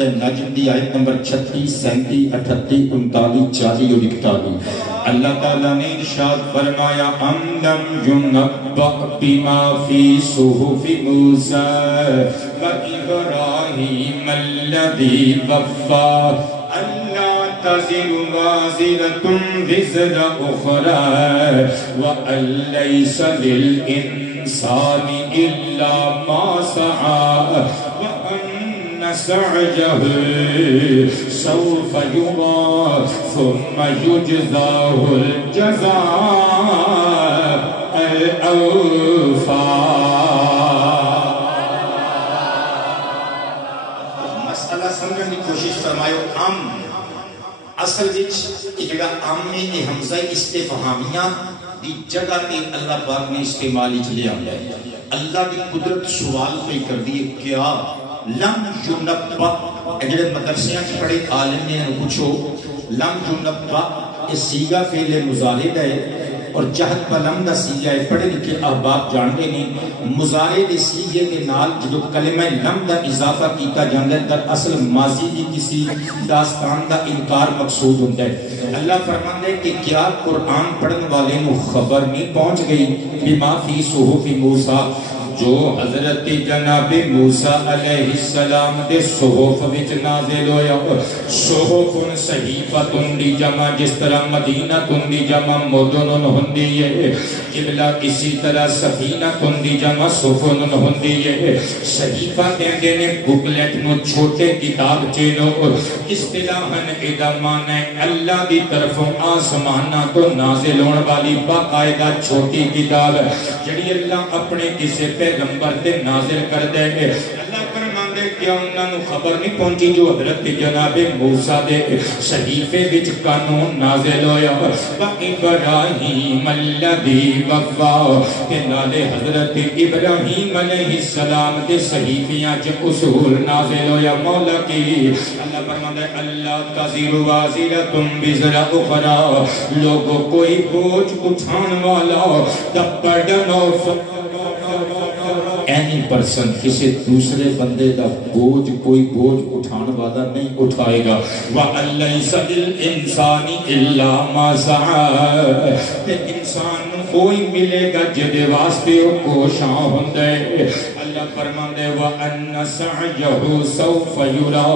سورہ نجم دی آیت نمبر 36 37 38 39 40 اور 41 اللہ تعالیٰ نے ارشاد فرمایا ام لم ينبأ بما في صحف موسى وإبراهيم الذي وفى ألا تزر وازرة وزر أخرى وأن ليس للإنسان إلا ما سعى وأن سعيه سوف يرى ثم يجزاه الجزاء الأوفى. مسئلہ سمجھنے کی کوشش فرمائیو. اصل وچ جڑا میں حمزہ استفہامیہ دی جگہ تے اللہ پاک نے استعمال وچ لے آندا ہے. اللہ دی قدرت سوال پہ کر دی کیا لم ينبأ. جڑے مدرسیاں وچ پڑھے عالم نے پوچھو لم ينبأ یہ صیغہ فعل مضارع ہے اور جہد پلم دا صیغہ ہے. پڑھے لکھے احباب جانتے ہیں مضارع دے صیغے دے نال جو کلمہ لم دا اضافہ کیتا جاندا ہے در اصل ماضی دی کسی داستان دا انکار مقصود ہوتا ہے. اللہ فرماندا ہے کہ کیا قرآن پڑھن والے نو خبر نہیں پہنچ گئی بما فی صحف موسیٰ جو حضرت جناب موسیٰ علیہ السلام دے صحف وچ نازل ہویا. صحف صحیفۃ دی جمع جس طرح مدینہ دی جمع مدن ہوندی ہے قبلہ اسی طرح سفینہ دی جمع سفن ہوندی ہے. صحیفہ کہندے نے بکلیٹ نو چھوٹے کتاب چینو اصطلاحاً ادا معنی ہے اللہ دی طرفوں آسمانہ تو نازل ہون والی باقاعدہ چھوٹی کتاب جڑی اللہ اپنے کسے پیغمبر تے نازل کر دے گے. اللہ فرماندے کیا انہاں نو خبر نہیں پہنچی جو حضرت جناب موسیٰ دے صحیفے وچ قانون نازل ہویا ابراہیم الذی وفا کہ نالے حضرت ابراہیم علیہ السلام دے صحیفیاں چ اصول نازل ہویا. مولا کی اللہ فرماندے اللہ تزر وازرۃ وزر اخرى لوگوں کوئی بوجھ اٹھان والا دبڑن اینی پرسن کسی دوسرے بندے دا بوجھ کوئی بوجھ اٹھان والا نہیں اٹھائے گا. وَأَن لَيْسَ لِلْإِنسَانِ إِلَّا مَا سَعَى کہ انسان کوئی ملے گا جدے واسطے وہ کوشاں ہوندے. اللہ فرماندے وَأَنَّ سَعْيَهُ سَوْفَ يُرَى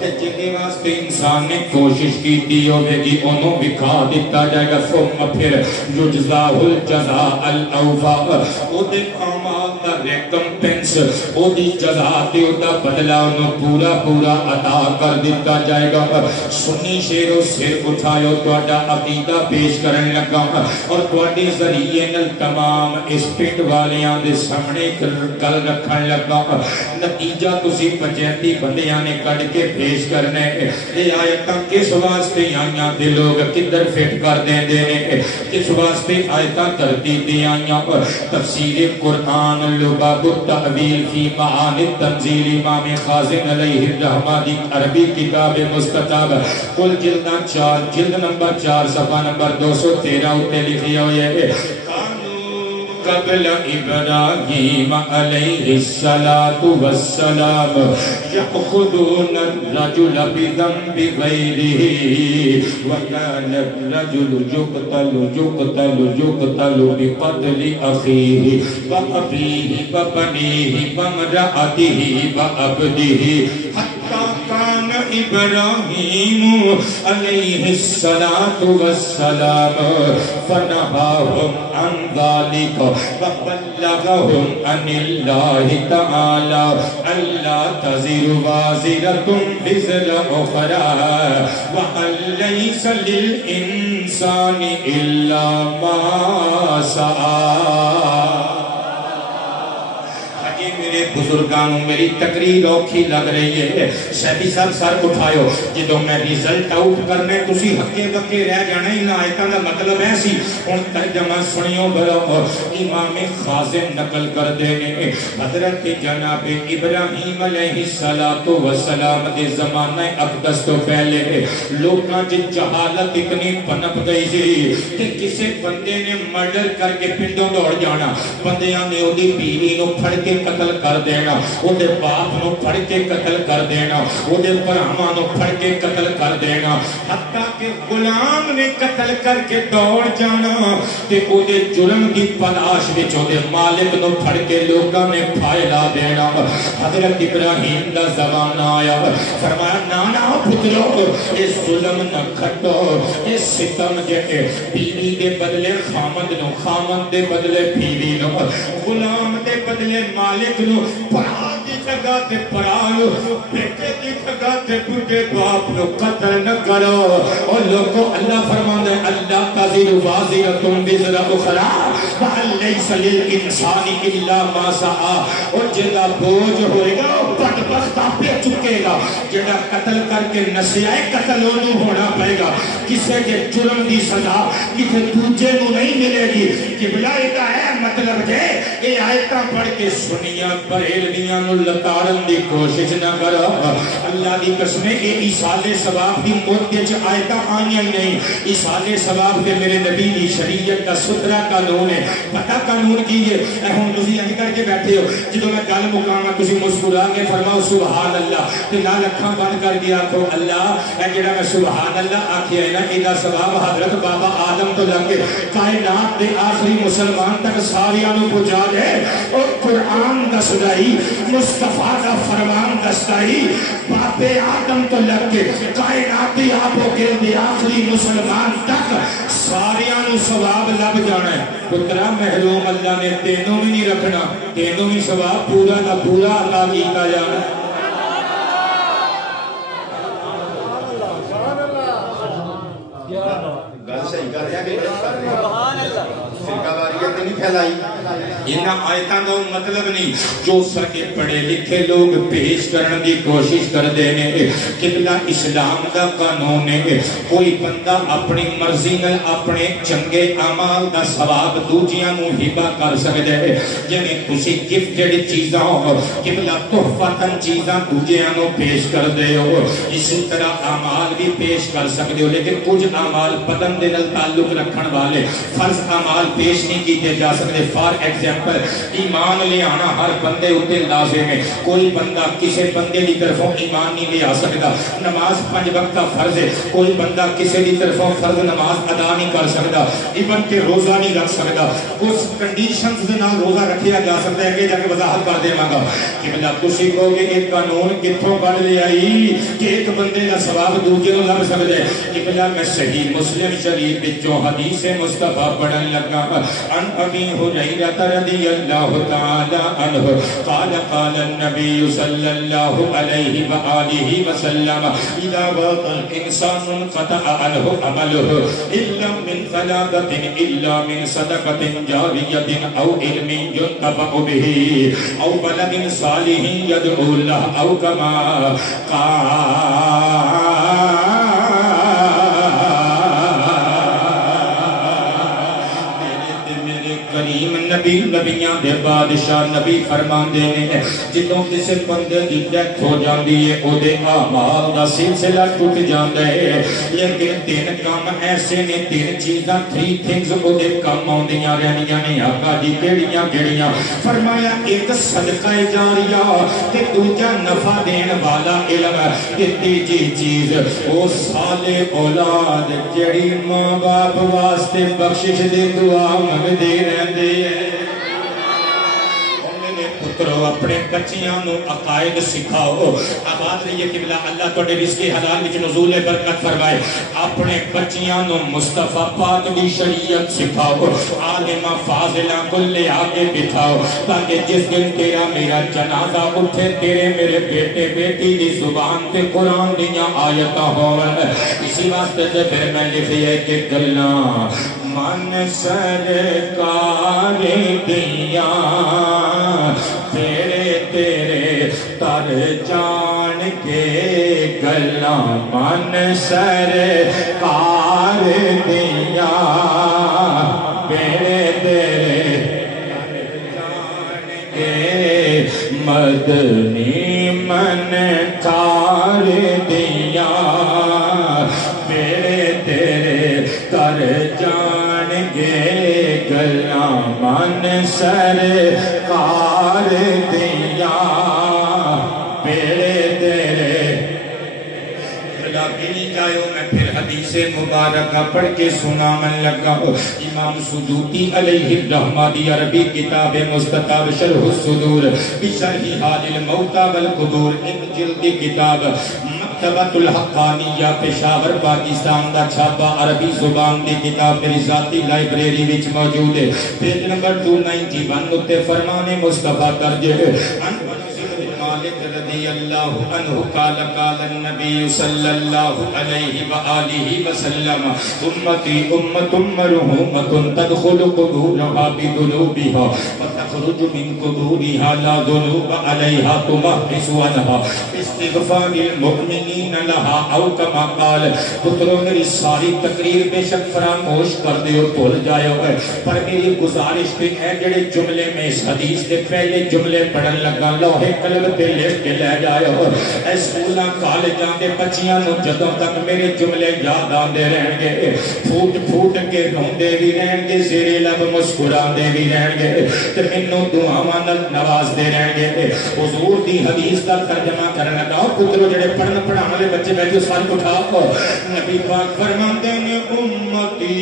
کہ جدے واسطے انسان نے کوشش کی دی ہوگی گی انہوں بکھا دیتا جائے گا. ثم پھر يُجْزَاهُ الْجَزَاءَ الْأَوْفَى او دے اعمال دا ریکمپنس او دی جزا تے او دا بدلہ انہوں پورا پورا عطا کر دیتا جائے گا. سنی شیر و سر اٹھائیو توڑا عقیدہ پیش کرنے لگا اور توڑی ذریعے نل تمام اس پنڈ والیاں دے سامنے گل رکھن لگا. نتیجہ تسی پچھتی بندیاں نے کڑ کے پیش کرنے اے آیتاں کس واسطے آئیاں دے لوگ کدھر فٹ کر دیں دینے کس واسطے آیتاں ترتیب دی آئیاں. تفسیر قرآن لباب التعویل فی معانی التنزیل امام خازن علیہ الرحمہ دی عربی کتاب مستطاب کل جلدہ 4 جلد نمبر 4 صفحہ نمبر 213 اتے لکھی ہوئی ہے. قبل ابراہیم علیہ السلام یأخذون الرجل بذنب غیرہ وکان الرجل یقتل بقتل اخیہ وابیہ وبنیہ وامرأتہ وعبدہ حتی کان ابراہیم علیہ السلام فنہاہم عن ذالک وبلغهم عن اللہ تعالی اللہ تزر وازرۃ وزر اخرى وان لیس للانسان الا ما سعى. میرے بزرگانوں میری تقریر اوکھی لگ رہی ہے شہدی صاحب سر اٹھائیو جدو میں ریزلٹ آؤٹ کرنے تسی ہکے بکے رہ جانے ہی نہ آیتاں دا مطلب ایسی ان ترجمہ سنیوں برو امام خازن نقل کر دینے حضرت جناب ابراہیم علیہ السلام دے زمانہ اقدس تو پہلے لوگاں جی جہالت اتنی پنپ گئی جی کہ کسے بندے نے مرڈر کر کے پنڈوں دوڑ جانا بندیاں نے او دی بیوی نو پھڑ کے قتل کر دینا او دے باپ نو پھڑ کے قتل کر دینا او دے بھراواں نو پھڑ کے قتل کر دینا حتیٰ کہ غلام نے قتل کر کے دوڑ جانا تے او دے جرم دی تلاش وچ او دے مالک نو پھڑ کے لوکاں نے پھیلا دینا حضرت ابراہیم دا زمانہ آیا فرمایا نانا پترو اے ظلم نہ کھٹو اے ستم جے بیوی دے بدلے خامد نو خامد دے بدلے بیوی نو غلام دے بدلے مالک نو پڑھا دی جگہ تے پڑھا نو بیٹے دی جگہ تے بڑے باپ نو قتل نہ کرو اور لوگوں اللہ فرماندہ ہے اللہ تزر وازرۃ وزر اخری وہل لیس للانسان الا ما سعی اور جدا بوجھ ہوئے گا بدبخت آپ پہ چکے گا جدا قتل کر کے نسیائے قتل انہوں ہونا پڑے گا کسے کے جرم دی سزا کسے دوجے نو نہیں ملے گی قبلہ ایدہ ہے مطلب جے اے آیتاں پڑھ کے سنیاں بریلویاں نو لتارن دی کوشش نہ کرو اللہ دی قسمیں اے ایصال ثواب دی مدت چ آیتاں آنیاں نہیں ایصال ثواب دے میرے نبی دی شریعت کا سترہ قانون ہے پتہ قانون کیجئے اے ہوں تسی انج کر کے بیٹھے ہو جدو میں گل مقامہ تسی مسکرا کے فرماؤ سبحان اللہ تے نال اکھاں بند کر دیا تو اللہ اے جڑا میں سبحان اللہ آکھیا ہے نا ایدا ثواب حضرت بابا آدم تو لگ کے کائنات دے آخری مسلمان تک ساریاں نو پہنچا دے اور قرآن دسدائی مصطفیٰ دا فرمان دسدائی بابے آدم تو لگ کے کائنات دی آپ ہو کے دے آخری مسلمان تک ساریاں نو ثواب لب جانا ہے پترہ محروم اللہ نے تینوں میں نہیں رکھنا تینوں میں ثواب پورا دا پورا عطا کیتا جانا ہے گل صحیح کر رہا کہ فرقہ واریت نہیں پھیلائی انہاں آیتاں دا مطلب نہیں جو سکے پڑھے لکھے لوگ پیش کرنے دی کوشش کر دینے قبلہ اسلام دا قانون ہے کوئی بندہ اپنی مرضی نال اپنے چنگے اعمال دا ثواب دوجیاں نو ہبہ کر سکدے یعنی تسی گفٹڈ چیزاں قبلہ تحفتاً چیزاں دوجیاں نو پیش کر دے ہو اسی طرح اعمال بھی پیش کر سکدے ہو لیکن کچھ اعمال بدن دے نال تعلق رکھن والے فرض اعمال پیش نہیں کیتے جا سکتے فار ایگزامپل ایمان لے آنا ہر بندے اتے لازم ہے کوئی بندہ کسی بندے دی طرفوں ایمان نہیں لے آ سکتا نماز 5 وقت کا فرض ہے کوئی بندہ کسی دی طرفوں فرض نماز ادا نہیں کر سکتا ایون کہ روزہ نہیں رکھ سکتا اس کنڈیشنز دے نال روزہ رکھیا جا سکتا ہے کہ جا کے وضاحت کر دے مانگا کہ بندہ تسی کہو گے ایک قانون کتھوں کڈ لے آئی کہ ایک بندے دا ثواب دوجے نوں لب سکدا ہے کہ بندہ میں صحیح مسلم شریف وچوں حدیث مصطفی پڑھن لگا عن ابی ہریرہ رضی اللہ تعالی عنہ قال قال النبی صلی اللہ علیہ وآلہ وسلم اذا وقع الانسان انقطع عنہ عمله الا من ثلاثۃ الا من صدقۃ جاریۃ او علم ينتفع به او ولد صالح يدعو له او كما نبی نبیاں دے بادشاہ نبی فرمان دینے جتوں کسی بندے دی ڈیتھ ہو جاندی ہے او دے اعمال دا سلسلہ ٹوٹ جاندا ہے لیکن 3 کام ایسے نے 3 چیزاں 3 تھنگز او دے کام آندیاں رہنیاں نے آقا جی کیڑیاں کیڑیاں فرمایا ایک صدقہ جاریہ تے دوجا نفع دین والا علم تے تیجی چیز او صالح اولاد جڑی ماں باپ واسطے بخشش دی دعا منگدے رہندے پترو اپنے بچیاں نو عقائد سکھاؤ آباد رہیے قبلہ اللہ توڑے رزق حلال وچ نزول برکت فرمائے اپنے بچیاں نو مصطفیٰ پاک دی شریعت سکھاؤ عالمہ فاضلہ کل آگے بٹھاؤ تاکہ جس دن تیرا میرا جنازہ اٹھے تیرے میرے بیٹے بیٹی دی زبان تے قرآن دیاں آیتاں ہون اسی واسطے سے پھر میں لکھئے کہ گلنا من سرکار دیا تیرے تیرے تر جان کے گلا من سرکار دیا تیرے تیرے تر جان کے مدنی من کار دیا تیرے تیرے تر جان گے گلا من سرکار دیا قبلہ گنی جائے میں پھر حدیث مبارکہ پڑھ کے سنا من لگا امام سجوطی علیہ الرحمہ دی عربی کتاب مستطاب شرح الصدور بشرح حال الموتى والقبور ایک جلدی کتاب مکتبۃ الحقانیہ پشاور پاکستان دا چھاپا عربی زبان دی کتاب میری ذاتی لائبریری وچ موجود ہے پیج نمبر 291 تے فرمان مصطفیٰ درج ہے مالک رضی اللہ عنہ قال قال النبی صلی اللہ علیہ وآلہ وسلم امتی امت مرحومت تدخل قبورها بذنوبها وتخرج من قبورها لا ذنوب عليها تمحص عنها استغفار المؤمنین لها او کما قال پتروں میری ساری تقریر بے شک فراموش کر دیو بھول جائے ہوئے پر میری گزارش پہ ہے جڑے جملے میں اس حدیث کے پہلے جملے پڑھن لگا لوہے قلب تے لکھ کے لے جائے ہو اے سکولاں کالجاں دے بچیاں نو جدوں تک میرے جملے یاد آندے رہن گے پھوٹ پھوٹ کے روندے بھی رہن گے زیر لب مسکراندے بھی رہن گے تے مینوں دعاواں نال نوازدے رہن گے حضور دی حدیث دا ترجمہ کرن لگا پترو جڑے پڑھن پڑھاون والے بچے بیٹھے سال اٹھا نبی پاک فرماندے نے امتی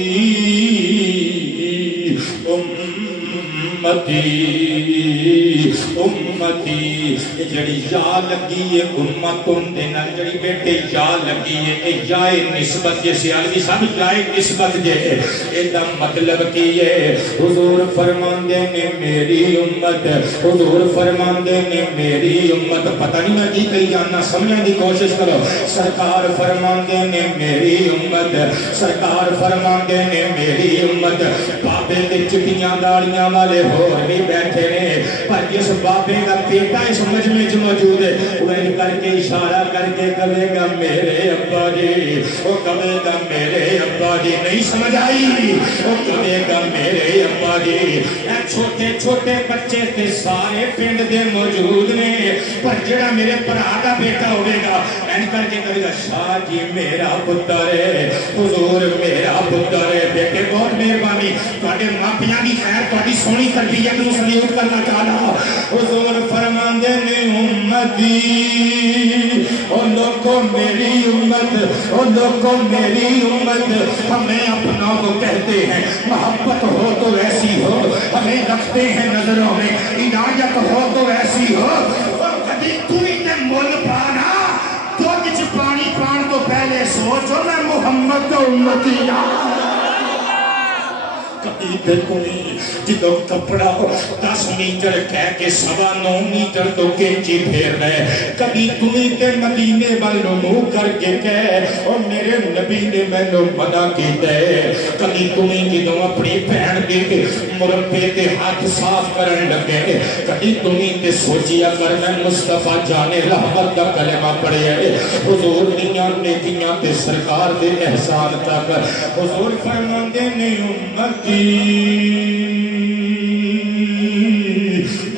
امتی جڑی یا لگی ہے امتوں دے نال جڑی بیٹے یا لگی ہے اے جائے نسبت جیسے عالمی صاحب جائے نسبت جے اے دا مطلب کی ہے حضور فرماندے نے میری امت حضور فرماندے نے میری امت پتہ نہیں میں کی کہی جاننا سمجھنے دی کوشش کرو سرکار فرماندے نے میری امت سرکار فرماندے نے میری امت بابے تے چٹیاں داڑیاں والے ہو بھی بیٹھے نے پر جس بابے کا بیٹا اس مجمع میں موجود ہے وہ کر کے اشارہ کر کے کہے گا میرے ابا جی وہ کہے گا میرے ابا جی نہیں سمجھ آئی وہ کہے گا میرے ابا جی چھوٹے چھوٹے بچے تے سارے پنڈ دے موجود نے پر جڑا میرے بھرا دا بیٹا ہوے گا این کر کے کہے گا شاہ جی میرا پتر ہے حضور میرا پتر ہے بیٹے بہت مہربانی تواڈے ماپیاں دی خیر تواڈی سونی تربیت نو سلیوٹ کرنا چاہنا حضور فرماندے نے امتی او لوگوں میری امت او لوگوں میری امت ہمیں اپنا کو کہتے ہیں محبت ہو تو ایسی ہو ہمیں رکھتے ہیں نظروں میں عنایت ہو تو ایسی ہو اور کبھی کوئی نے مول پانا تو کچھ پانی پان تو پہلے سوچو میں محمد کا امتی کبھی تے کوئی جدو کپڑا 10 میٹر کہہ کے 9.25 میٹر تو کینچی پھیر رہے کبھی تمہیں تے مدینے والوں منہ کر کے کہے اور میرے نبی نے میں نے منع کیتا ہے کبھی تمہیں جدو اپنی بہن دے مربے تے ہاتھ صاف کرن لگے کبھی تمہیں تے سوچیا کر میں مصطفیٰ جانے رحمت کا کلمہ پڑھے ہے حضور دیاں نیکیاں تے سرکار دے احسان تک حضور فرماندے نے امتی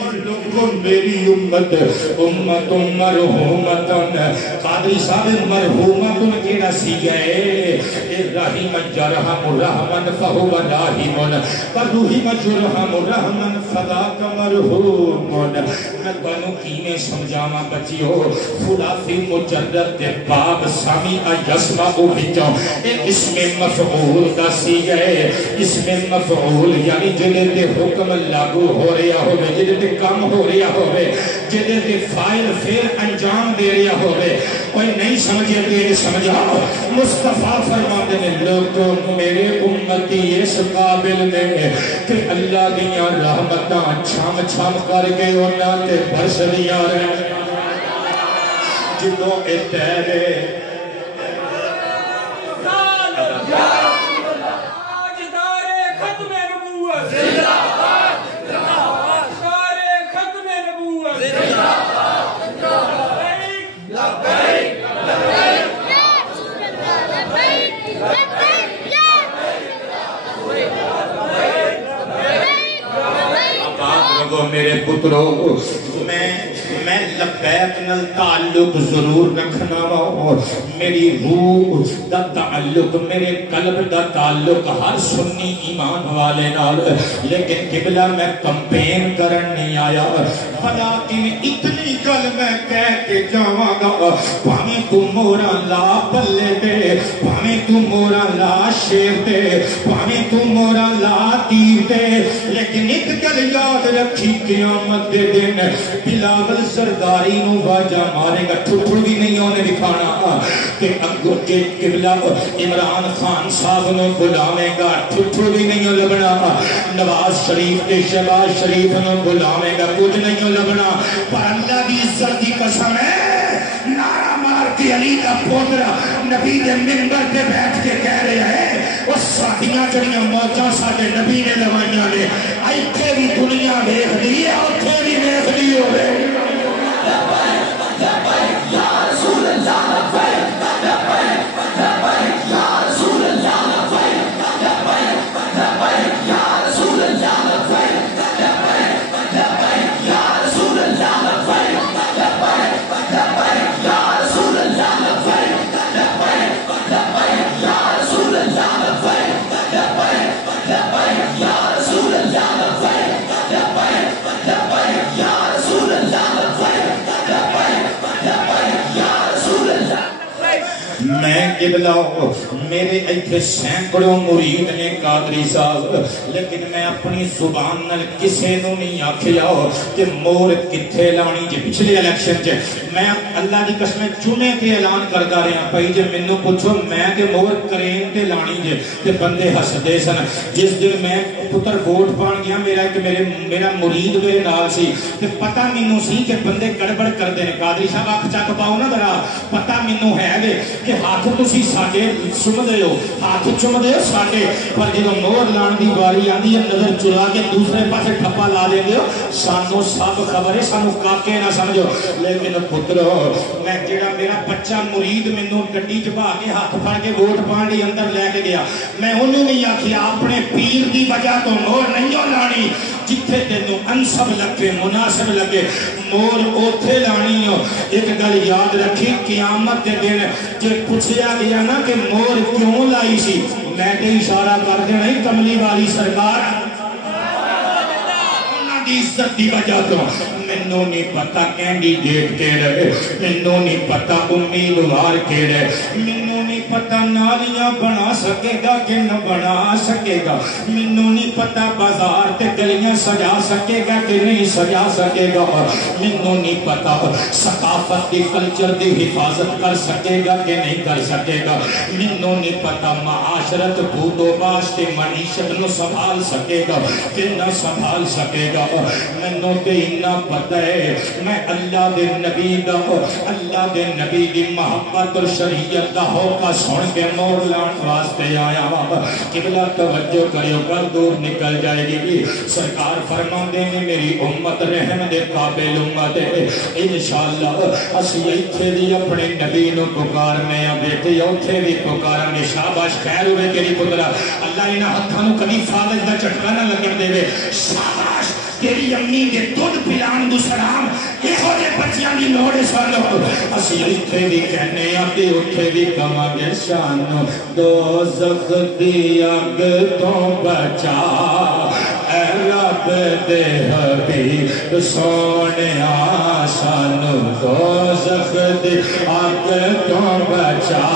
اور لوگوں میری امت امت مرحومت قادری صاحب مرحومت کیڑا سی گئے رحیم جرحم رحمن فہو راہمن رحیم جرحم رحمن فذاک مرحومن میں بنو کینے سمجھاما بچیو خلافی مجرد دے باب سامی یسمع بچوں اسم مفعول کا سی گئے اسم مفعول یعنی جلے دے حکم لاگو ہو رہا ہوئے جلے دے کام ہو رہا ہوئے جلے دے فائل فیر انجام دے رہا ہوئے کوئی نہیں سمجھے دے سمجھا مصطفیٰ فرماتے ہیں لوگوں میرے امتی اس قابل میں کہ اللہ دیاں رحمتاں چھام چھام کر کے انہاں تے برس دیا رہے جنہوں اے تیرے میرے پتروں میں لبیک نل تعلق ضرور رکھنا ہوں میری روح دا تعلق میرے قلب دا تعلق ہر سنی ایمان والے نال لیکن قبلہ میں کمپین کرن نہیں آیا لیکن اتنی گل میں کہہ کے جاواں گا پاویں تو مورا لا پلے دے پاویں تو مورا لا شیر دے پاویں تو مورا لا تیر دے لیکن ایک گل یاد رکھی قیامت دے دن بلاول سرداری نو واجہ مارے گا ٹھٹھڑ بھی نہیں ہونے دکھانا کہ اگو کے قبلہ عمران خان صاحب نو بلاوے گا ٹھٹھڑ بھی نہیں لبنا نواز شریف کے شہباز شریف نو بلاوے گا کچھ نہیں لبنا پر اللہ کی عزت کی قسم ہے نعرہ مار کے علی کا پوترا نبی دے منبر پہ بیٹھ کے کہہ رہے ہیں وہ ساتھیاں جڑیاں موجاں ساڈے نبی نے لوائیاں نے ایتھے بھی دنیا دیکھ لی ہے اوتھے بھی دیکھ لی ہوئے یا رسول اللہ لبیک لبیک لبیک یا رسول اللہ لبیک لبیک لبیک یا رسول اللہ لبیک لبیک لبیک یا رسول اللہ لبیک لبیک لبیک یا رسول اللہ لبیک لبیک لبیک یا رسول اللہ لبیک لبیک لبیک یا رسول اللہ لبیک لبیک لبیک یا رسول اللہ لبیک میں قبلہ میرے ایتھے سینکڑوں مرید نے قادری صاحب لیکن میں اپنی زبان نال کسے نو نہیں آکھیا کہ مور کتھے لانی جے پچھلے الیکشن چ میں اللہ دی قسم جمعے کے اعلان کردا رہا پئی جے مینوں پوچھو میں کہ مور کرین تے لانی جے تے بندے ہسدے سن جس دن میں پتر ووٹ پان گیا میرا مرید میرے نال سی تے پتہ مینوں سی کہ بندے گڑبڑ کردے نے قادری صاحب اکھ چک پاؤ نا ذرا پتہ مینوں ہے کہ ہاتھ تسی ساڈے چومدے ہو ہاتھ چومدے ہو ساڈے پر جدوں مور لان دی واری آندی ہے نظر چرا کے دوسرے پاسے ٹھپا لا دیندے ہو سانوں سب خبر ہے سانوں کاکے نہ سمجھو لیکن پترو میں جڑا میرا بچہ مرید مینوں گڈی چ بھا کے ہاتھ پھڑ کے ووٹ پان لئی اندر لے کے گیا میں انہوں نہیں آکھیا اپنے پیر دی وجہ تو مور نہیں ہو لانی جتھے تینوں انسب لگے مناسب لگے مور اوتھے لانی ہو ایک گل یاد رکھی قیامت دے دن جے پوچھیا گیا نا کہ مور کیوں لائی سی میں تے اشارہ کر دینا ہی کملی والی سرکار انہاں دی عزت دی وجہ تو مینوں نہیں پتہ کینڈیڈیٹ کیڑے مینوں نہیں پتہ امیدوار کیڑے مینوں نہیں پتہ نالیاں بنا سکے گا کہ نہ بنا سکے گا مینوں نہیں پتہ بازار تے گلیاں سجا سکے گا کہ نہیں سجا سکے گا مینوں نہیں پتہ ثقافت دی کلچر دی حفاظت کر سکے گا کہ نہیں کر سکے گا مینوں نہیں پتہ معاشرت بود و باش تے معیشت نو سنبھال سکے گا کہ نہ سنبھال سکے گا مینوں تے اتنا پتہ ہے میں اللہ دے نبی دی محبت اور شریعت دا ہوکا سن کے مور لان واسطے آیا قبلہ توجہ کریو کر دور نکل جائے گی سرکار فرما دے میری امت رحم دے قابل امت ہے انشاءاللہ اسی ایتھے دی اپنے نبی نو پکارنے ہیں بیٹے اوتھے بھی پکارنے شاباش خیر ہوئے تیری پترا اللہ انہاں ہتھاں نو کبھی فالج دا جھٹکا نہ لگن دے شاباش تیری امی دے دودھ پلان دو سلام یہ ہو دے بچیاں دی لوڑے سالو اسی اتھے بھی کہنے آتے اتھے بھی کما گے شانو دوزخ دی اگ تو بچا اے رب دے حبیب سونے آسانو دوزخ دی اگ تو بچا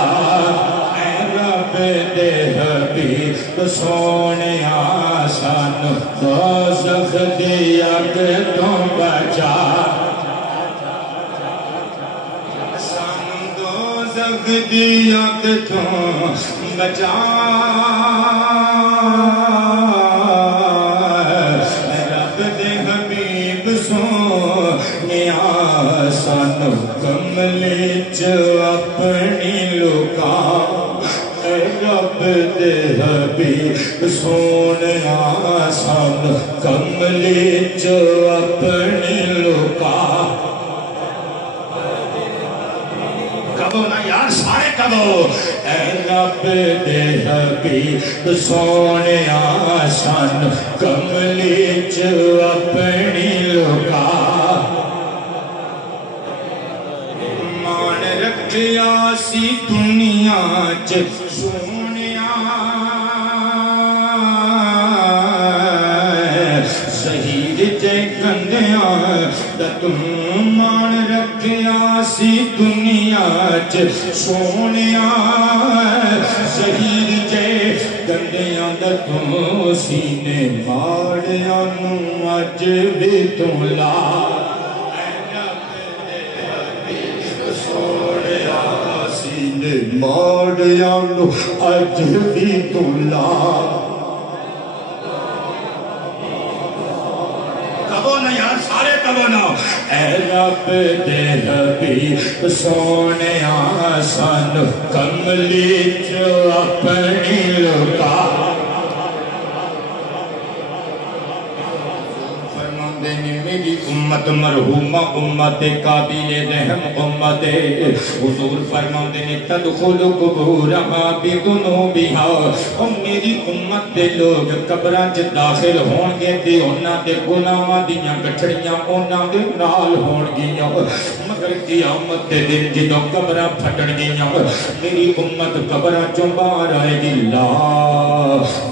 اے رب دے حبیب سونے آسانو دوزخ دی اگ تو بچا سانو دوزخ دی اگ تو بچا رب دے حبیب سونے آسانو کملے چ اپنی لکا رب دے حبیب سونا سب کملی جو اپنی لکا کبو نا یار سارے کبو اے رب دے حبیب سونا سب کملی جو اپنی لکا مان رکھیا سی دنیا چ سونیا شہید چے کندیاں دا تم مان رکھیا سی دنیا چ سونیا شہید جے گندیاں دا تو سینے ماڑیاں نو اج بھی تو لا ماڑیاں نو اج بھی تو لا کہو نا یار سارے کہو نا اے رب دے حبیب سونیاں سانو کملی چ اپنی لکا میری امت مرحومہ امت قابل رحم امت حضور فرماندے نے تدخل قبورہا بذنوبہا او میری امت دے لوگ قبراں چ داخل ہون گے تے انہاں دے گناہاں دیاں گٹھڑیاں انہاں دے نال ہون گیاں مگر قیامت دے دن جدوں قبراں پھٹن گیاں میری امت قبراں چوں باہر آئے گی لا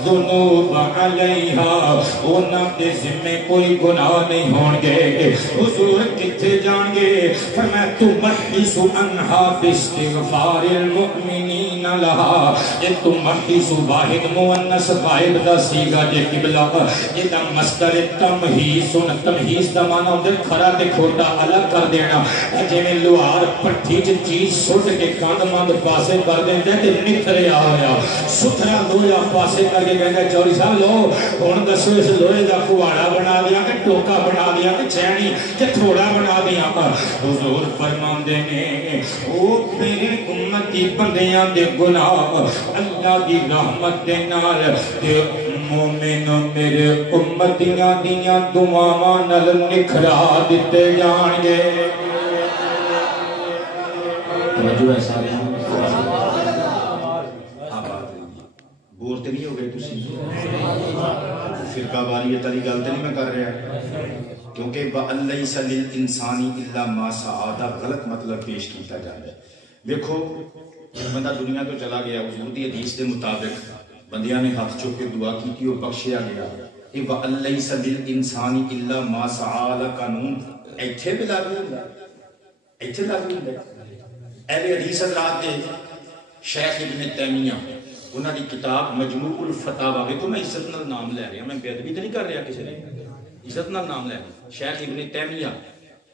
ذنوب علیہا انہاں دے ذمے کوئی گناہ نہیں ہون گے حضور کتے جان گے فرمایا تمحیث انہا باستغفار المؤمنین لہا یہ تمحیث واحد مؤنث غائب دا سیگا جے قبلہ یہ دا مصدر تمحیث تمحیث دا معنی ہوندے کھرا تے کھوٹا الگ کر دینا جویں لوہار پٹھی چ چیز سٹ کے کاند مند پاسے کر دیندے تے نکھریا ہویا ستھرا لوہا پاسے کر کے کہندا چوری صاحب لو ہن دسو اس لوہے دا کواڑا بنا دیا کہ ٹوکا بنا دیا کہ چینی کہ تھوڑا بنا دیا حضور فرماندے نے او میرے امتی بندیاں دے گناہ اللہ دی رحمت دے نال تے مومن میرے امتیاں دیاں دعاواں نال نکھرا دتے جان گے توجہ ہے سارے بور تے نہیں ہو گئے تسی فرقہ واریت والی گل تے نہیں میں کر رہا کیونکہ وَأَلَّيْسَ لِلْإِنسَانِ إِلَّا مَا سَعَى دا غلط مطلب پیش کیتا جاتا ہے دیکھو بندہ دنیا تو چلا گیا حضور دی حدیث دے مطابق بندیاں نے ہاتھ چوک کے دعا کی تھی اور بخشیا گیا یہ وَأَلَّيْسَ لِلْإِنسَانِ إِلَّا مَا سَعَى دا قانون ایتھے بھی لاگو ہوگا ایتھے لاگو ہوگا اہل حدیث حضرات دے شیخ ابن تیمیہ انہاں دی کتاب مجموع الفتاوی دیکھو میں عزت نال نام لے رہا میں بے ادبی تے نہیں کر رہا کسی نے عزت نال نام لے رہا شیخ ابن تیمیہ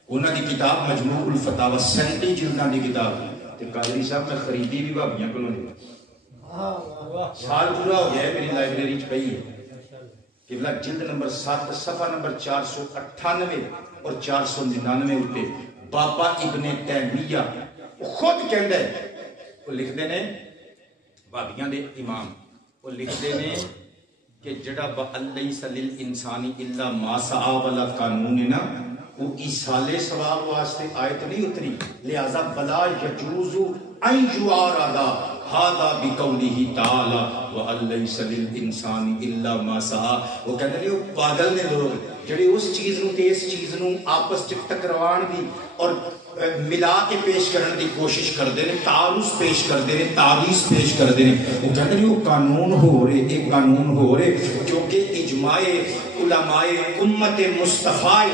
انہاں دی کتاب مجموع الفتاوی 37 جلداں دی کتاب تے قادری صاحب میں خریدی بھی بھابیاں کولوں دی سال پورا ہو گیا ہے میری لائبریری وچ پئی ہے قبلہ جلد نمبر 7 صفحہ نمبر 498 اور 499 اُتے بابا ابن تیمیہ خود کہندا ہے وہ لکھدے نے بابیاں دے امام وہ لکھتے ہیں کہ جڑا وَأَلَّيْسَ لِلْإِنسَانِ إِلَّا مَا سَعَى والا قانون ہے نا وہ ایصال ثواب واسطے آیت نہیں اتری لہذا بلا یجوز ان یعارض ھذا بقولہ تعالی وَأَلَّيْسَ لِلْإِنسَانِ إِلَّا مَا سَعَى وہ کہتے ہیں وہ پاگل نے لوگ جڑے اس چیز نو تے اس چیز نو آپس چ ٹکروان دی اور ملا کے پیش کرنے دی کوشش کردے نے تعارض پیش کردے نے تعریض پیش کردے نے وہ کہتے ہیں وہ قانون ہو رہے ایک قانون ہو رہے کیونکہ اجماع علماء امت مصطفیٰ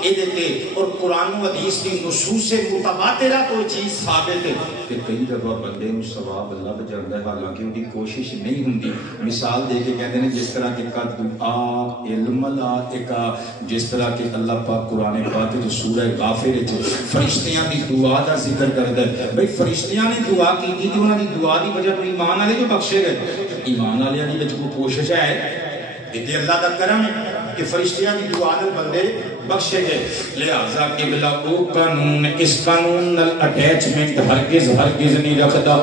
ادھتے اور قرآن و حدیث کی نصوص متواترہ کوئی چیز ثابت ہے کہ کئی دفعہ بندے نو ثواب لب جاندا ہے حالانکہ ان کی کوشش نہیں ہوندی مثال دے کے کہتے ہیں جس طرح کہ دعا علم ملائکہ جس طرح کہ اللہ پاک قرآن پاک جو سورہ غافر وچ فرشتیاں دی دعا دا ذکر کردا ہے بھئی فرشتیاں نے دعا کی تھی انہاں دی دعا دی وجہ تو ایمان والے جو بخشے گئے ایمان والے دی وچ کوئی کوشش ہے یہ اللہ دا کرم ہے کہ فرشتیاں دی دعا نال بندے بخشے گئے لہذا قبلہ او قانون اس قانون نال اٹیچمنٹ ہرگز نہیں رکھدا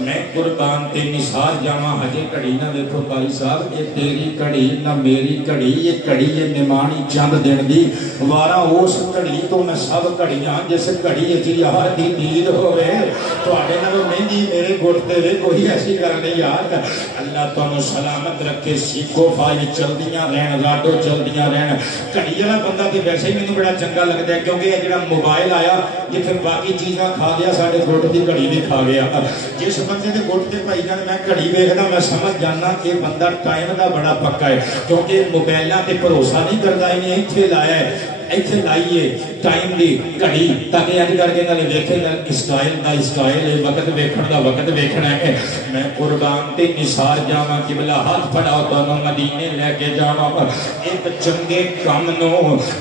میں قربان تے نثار جاواں ہجے کڑی نہ دیکھو بھائی صاحب یہ تیری کڑی نہ میری کڑی یہ نمانی چند دن دی وارا اس کڑی تو میں سب کڑیاں جس کڑی وچ یار دی دید ہوے تواڈے نال مہندی میرے گھٹ تے کوئی ایسی گل نہیں یار اللہ تانوں سلامت رکھے سیکھو فائل چلدیاں رہن راڈو چلدیاں رہن کڑی والا بندہ تے ویسے ہی مینوں بڑا چنگا لگتا ہے کیونکہ یہ جڑا موبائل آیا یہ پھر باقی چیزاں کھا گیا ساڈے گھٹ دی گھڑی بھی کھا گیا جس بندے دے گھٹ تے بھائی جان میں گھڑی ویکھدا میں سمجھ جانا کہ بندہ ٹائم دا بڑا پکا ہے کیونکہ موبائلاں تے بھروسہ نہیں کردا انہیں ایتھے لایا ہے ایتھے لائیے ٹائم دی گھڑی تاکہ اج کر کے نال ویکھے اسٹائل دا اسٹائل ہے وقت ویکھن دا وقت ویکھنا ہے میں قربان تے نثار جاواں قبلہ ہاتھ پھڑاؤ تانوں مدینے لے کے جاواں ایک چنگے کام نو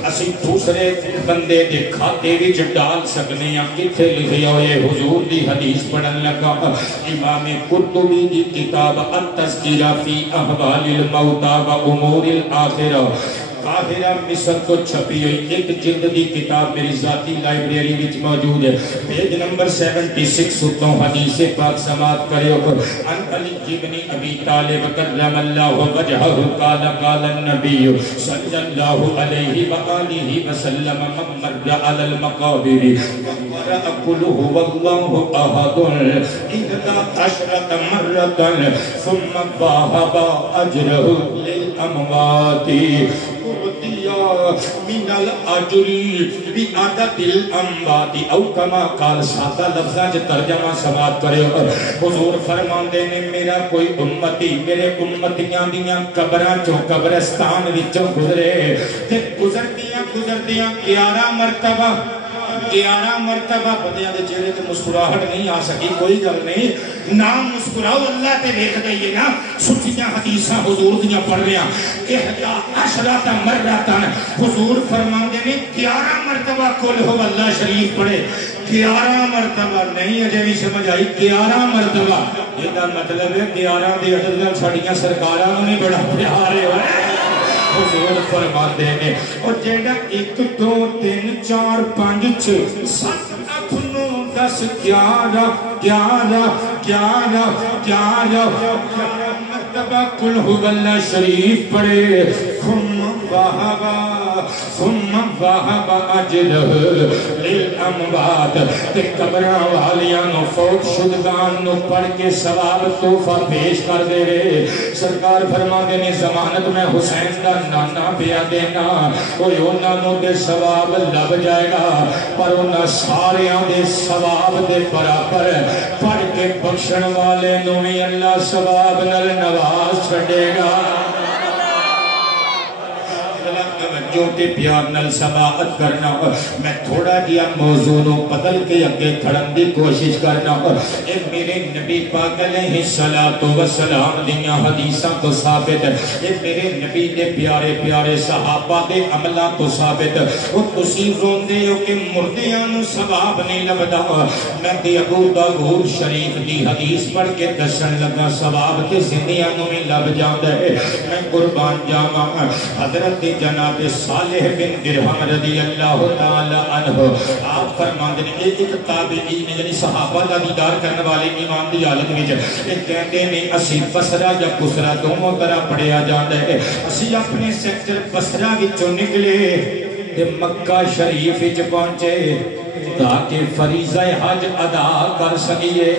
اسی دوسرے بندے دے کھاتے وچ ڈال سکنے ہاں کتھے لکھیا ہوئے حضور دی حدیث پڑھن لگا امام قرطبی دی کتاب التذکرہ فی احوال الموتى و امور الآخرہ قاہرہ مصر کو چھپی ہوئی ایک جلد دی کتاب میری ذاتی لائبریری وچ موجود ہے پیج نمبر 76 اتوں حدیث پاک سماعت کرے ہو ان علی بن ابی طالب کرم اللہ وجہہ قال قال النبی صلی اللہ علیہ وآلہ وسلم من مر علی المقابر وقرأ قل هو اللہ احد 11 مرۃ ثم ذهب اجرہ للاموات من الاجری بعدد الاموات او کما قال سادہ لفظاں چ ترجمہ سماعت کرے حضور فرماندے نے میرا کوئی امتی میرے امتیاں دیاں قبراں چوں قبرستان وچوں گزرے تے گزردیاں 11 مرتبہ 11 مرتبہ بندیاں دے چہرے تے مسکراہٹ نہیں آ سکی کوئی گل نہیں نہ مسکراؤ اللہ تے دیکھ دئیے نا سچیاں حدیثاں حضور دیاں پڑھ رہے ہیں 11 مرات حضور فرماندے نے 11 مرتبہ کل ہو اللہ شریف پڑھے 11 مرتبہ نہیں اجے بھی سمجھ آئی 11 مرتبہ یہ مطلب ہے 11 دے عدد نال ساڈیاں سرکاراں نے بڑا پیارے ہوئے حضور فرماتے ہیں اور جیڑا 1 2 3 4 5 6 7 8 9 10 11 مرتبہ قل هو اللہ شریف پڑھے ثم ذهب اجرہ للاموات تے قبراں والیاں نو فوت شدگان نو پڑھ کے ثواب تحفہ پیش کر دے رہے سرکار فرماندے نے ضمانت میں حسین دا نانا پیا دینا اوے انہاں نو تے ثواب لب جائے گا پر انہاں ساریاں دے ثواب دے برابر پڑھ کے بخشن والے نو بھی اللہ ثواب نال نواز چھڑے گا جو تے پیار نل سماعت کرنا میں تھوڑا دیا موضوع نو بدل کے اگے کھڑن دی کوشش کرنا اے میرے نبی پاک علیہ السلام دیاں حدیثاں تو ثابت اے میرے نبی دے پیارے پیارے صحابہ دے عملاں تو ثابت او تسی روندے ہو کہ مردیاں نو ثواب نہیں لبدا میں تے ابو داؤد شریف دی حدیث پڑھ کے دسن لگا ثواب تے زندیاں نو بھی لب جاندا ہے میں قربان جاواں حضرت جناب صالح بن درہم رضی اللہ تعالی عنہ آپ فرماندے نے ایک تابعین یعنی صحابہ دا دیدار کرنے والے ایمان دی حالت وچ ایک کہندے نے اسی بصرہ یا بصرہ دونوں طرح پڑھیا جاندا ہے اسی اپنے سیکٹر بصرہ وچوں نکلے تے مکہ شریف وچ پہنچے تاکہ فریضہ حج ادا کر سکیے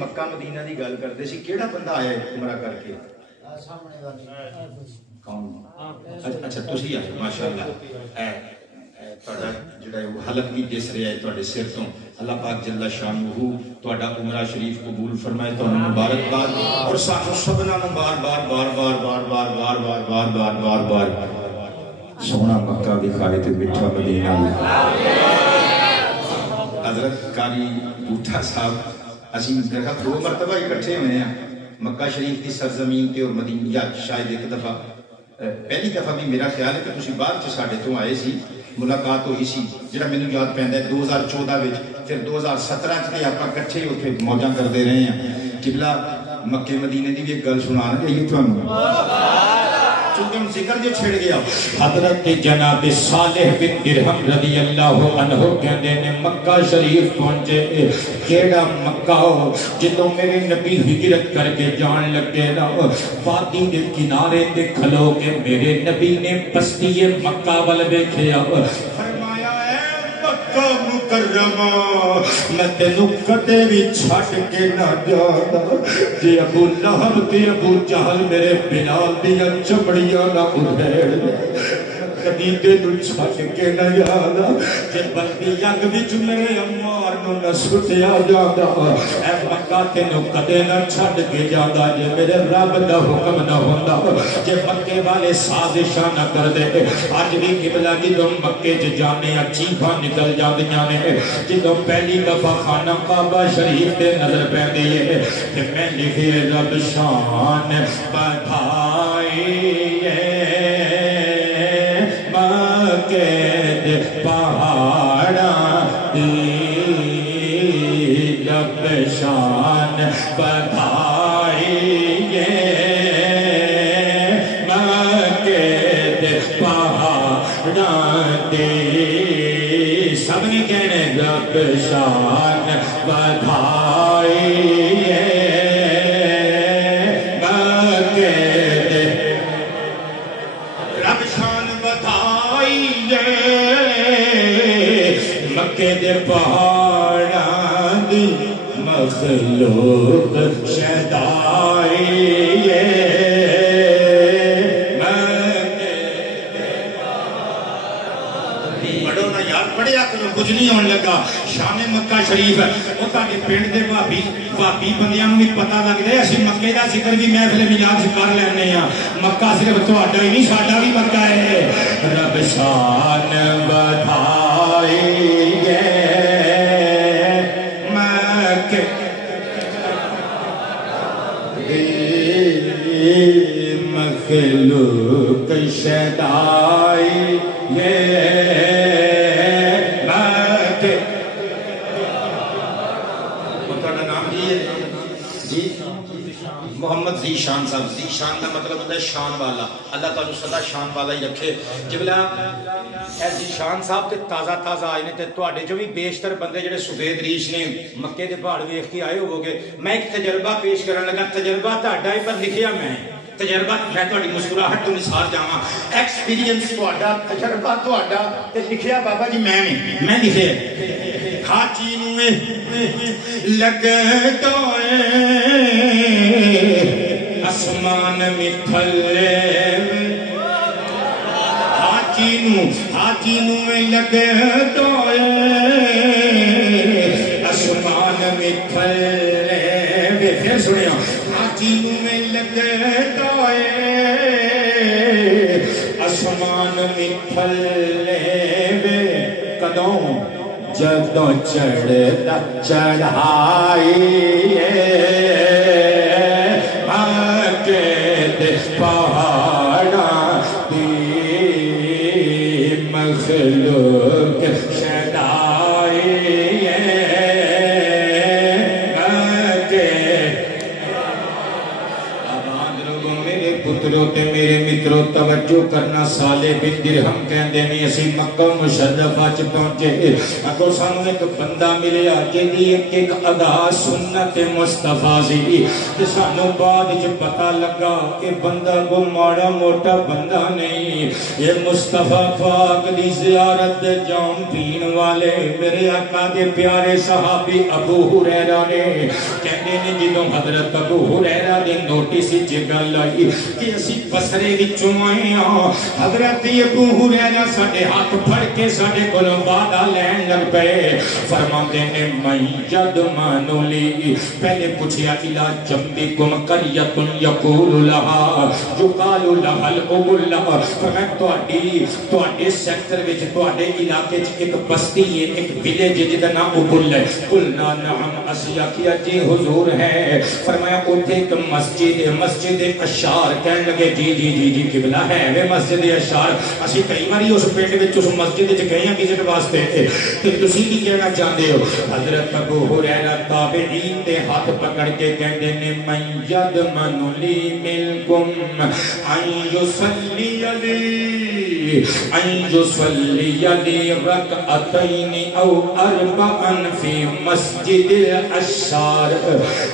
مکہ مدینہ دی گل کردے سی کیڑا بندہ آیا عمرہ کر کے کون اچھا تسی آئے ماشاءاللہ تہاڈا جڑا حلق بھی دس رہا ہے تہاڈے سر تو اللہ پاک جل شانہ تہاڈا عمرہ شریف قبول فرمائے تانوں مبارکباد اور سانوں سبنا نوں بار سونا مکہ دکھائے تے میٹھا مدینہ حضرت قاری بوٹھا صاحب اسی دیکھا 2 مرتبہ اکٹھے ہوئے ہیں مکہ شریف کی سرزمین تے اور مدینہ یا شاید ایک دفعہ پہلی دفعہ بھی میرا خیال ہے کہ تسی بعد چ ساڈے تو آئے سی ملاقات ہوئی سی جڑا مینوں یاد پیندا ہے 2014 وچ پھر 2017 چ تے آپاں اکٹھے اوتھے موجاں کردے رہے ہیں قبلہ مکے مدینے دی بھی ایک گل سنانا چاہیے تھانوں چونکہ ذکر جو چھڑ گیا حضرت جناب صالح بن درہم رضی اللہ عنہ کہندے نے مکہ شریف پہنچے کیڑا مکہ ہو جدوں میرے نبی ہجرت کر کے جان لگے نا وادی دے کنارے تے کھلو کے میرے نبی نے بستی مکہ ول ویکھیا فرمایا اے مکہ مکرمہ میں تینوں کدے بھی چھڈ کے نہ جانا جے ابو لہب تے ابو جہل میرے بلال دیاں چمڑیاں نہ ادھیڑ کدی تینوں چھڈ کے نہ جانا جے بندی اگ وچ میرے عمار نو نہ سٹیا جاندا اے مکہ تینوں کدے نہ چھڈ کے جاندا جے میرے رب دا حکم نہ ہوندا جے مکے والے سازشاں نہ کردے اج بھی قبلہ جدوں مکے چ جانے چیخاں نکل جاندیاں نے جدوں پہلی دفعہ خانہ کعبہ شریف تے نظر پیندی ہے تے میں لکھے رب شان بڑھائی مکے دے پہاڑاں دی رب شان بڑھائی مکے دے پہاڑاں دی سب نے کہنے رب شان بڑھائی مکے دے رب شان بڑھائی مکے دے پہاڑاں دی مخلوق شہدائی پڑھو نا یار پڑھیا کرو کچھ نہیں ہونے لگا شان مکہ شریف ہے وہ تاکہ پنڈ دے بھابی بندیاں بھی پتہ لگ دے اسی مکے دا ذکر بھی محفل میلاد کر لینے ہیں مکہ صرف تہاڈا ہی نہیں ساڈا بھی مکہ ہے رب شان بڑھائی مکے مخلوق شہدائی محمد ذی شان صاحب ذی شان کا مطلب ہوتا ہے شان والا اللہ تعالیٰ سدا شان والا ہی رکھے جبلا ذی شان صاحب تے تازہ آئے نے تے تواڈے جو بھی بیشتر بندے جڑے سفید ریش نے مکے دے پہاڑ ویکھ کے آئے ہوو گے میں ایک تجربہ پیش کرن لگا تجربہ تہاڈا ہی پر لکھیا میں تجربہ میں تہاڈی مسکراہٹ تو مثال جاواں ایکسپیرینس تہاڈا تجربہ تہاڈا تے لکھیا بابا جی میں لکھے حاجی نو لگ تو آسمان مٹھلے حاجی نو لگ تو آسمان مٹھلے پھر سنیا حاجی نو لگ تو آسمان مٹھلے کدوں جدوں چڑھتا چڑھائی مکے دے پہاڑاں دی مخلوق شہدائی مکے آباد لوگوں میرے پتروں تے میرے متروں توجہ کرنا سالے بن درہم کہندے نے اسی مکہ مشرفہ چ پہنچے اگو سانوں ایک بندہ ملیا جدی ایک ادا سنت مصطفیٰ سی تے سانوں بعد وچ پتہ لگا کہ بندہ کو ماڑا موٹا بندہ نہیں یہ مصطفیٰ پاک دی زیارت جام پین والے میرے آقا دے پیارے صحابی ابو ہریرہ نے کہندے نے جدوں حضرت ابو ہریرہ دے نوٹس وچ گل آئی کہ اسی بصرے وچوں آئے ہاں حضرت ابو ہریرہ ساڈے ہاتھ پھڑ کے ساڈے کولوں وعدہ لین لگ پئے فرماندے نے میں جد مانو لی پہلے پوچھیا الا جنبکم قریۃ یقول لها یقال لها الابل فرمایا تواڈے سیکٹر وچ تواڈے علاقے وچ ایک بستی ہے ایک ولیج جدا نام ابل ہے قلنا نعم اسی آکھیا جی حضور ہے فرمایا اوتھے ایک مسجد اشار کہن لگے جی قبلہ ہے وہ مسجد اشار اسی کئی باری اس پنڈ وچ اس مسجد وچ گئے ہیں وزٹ واسطے تے تسی کی کہنا چاہندے ہو حضرت ابو ہریرہ تابعین دے ہاتھ پکڑ کے کہندے نے من یضمن لی منکم ان یصلی علی رکعتین او اربعا فی مسجد الاشار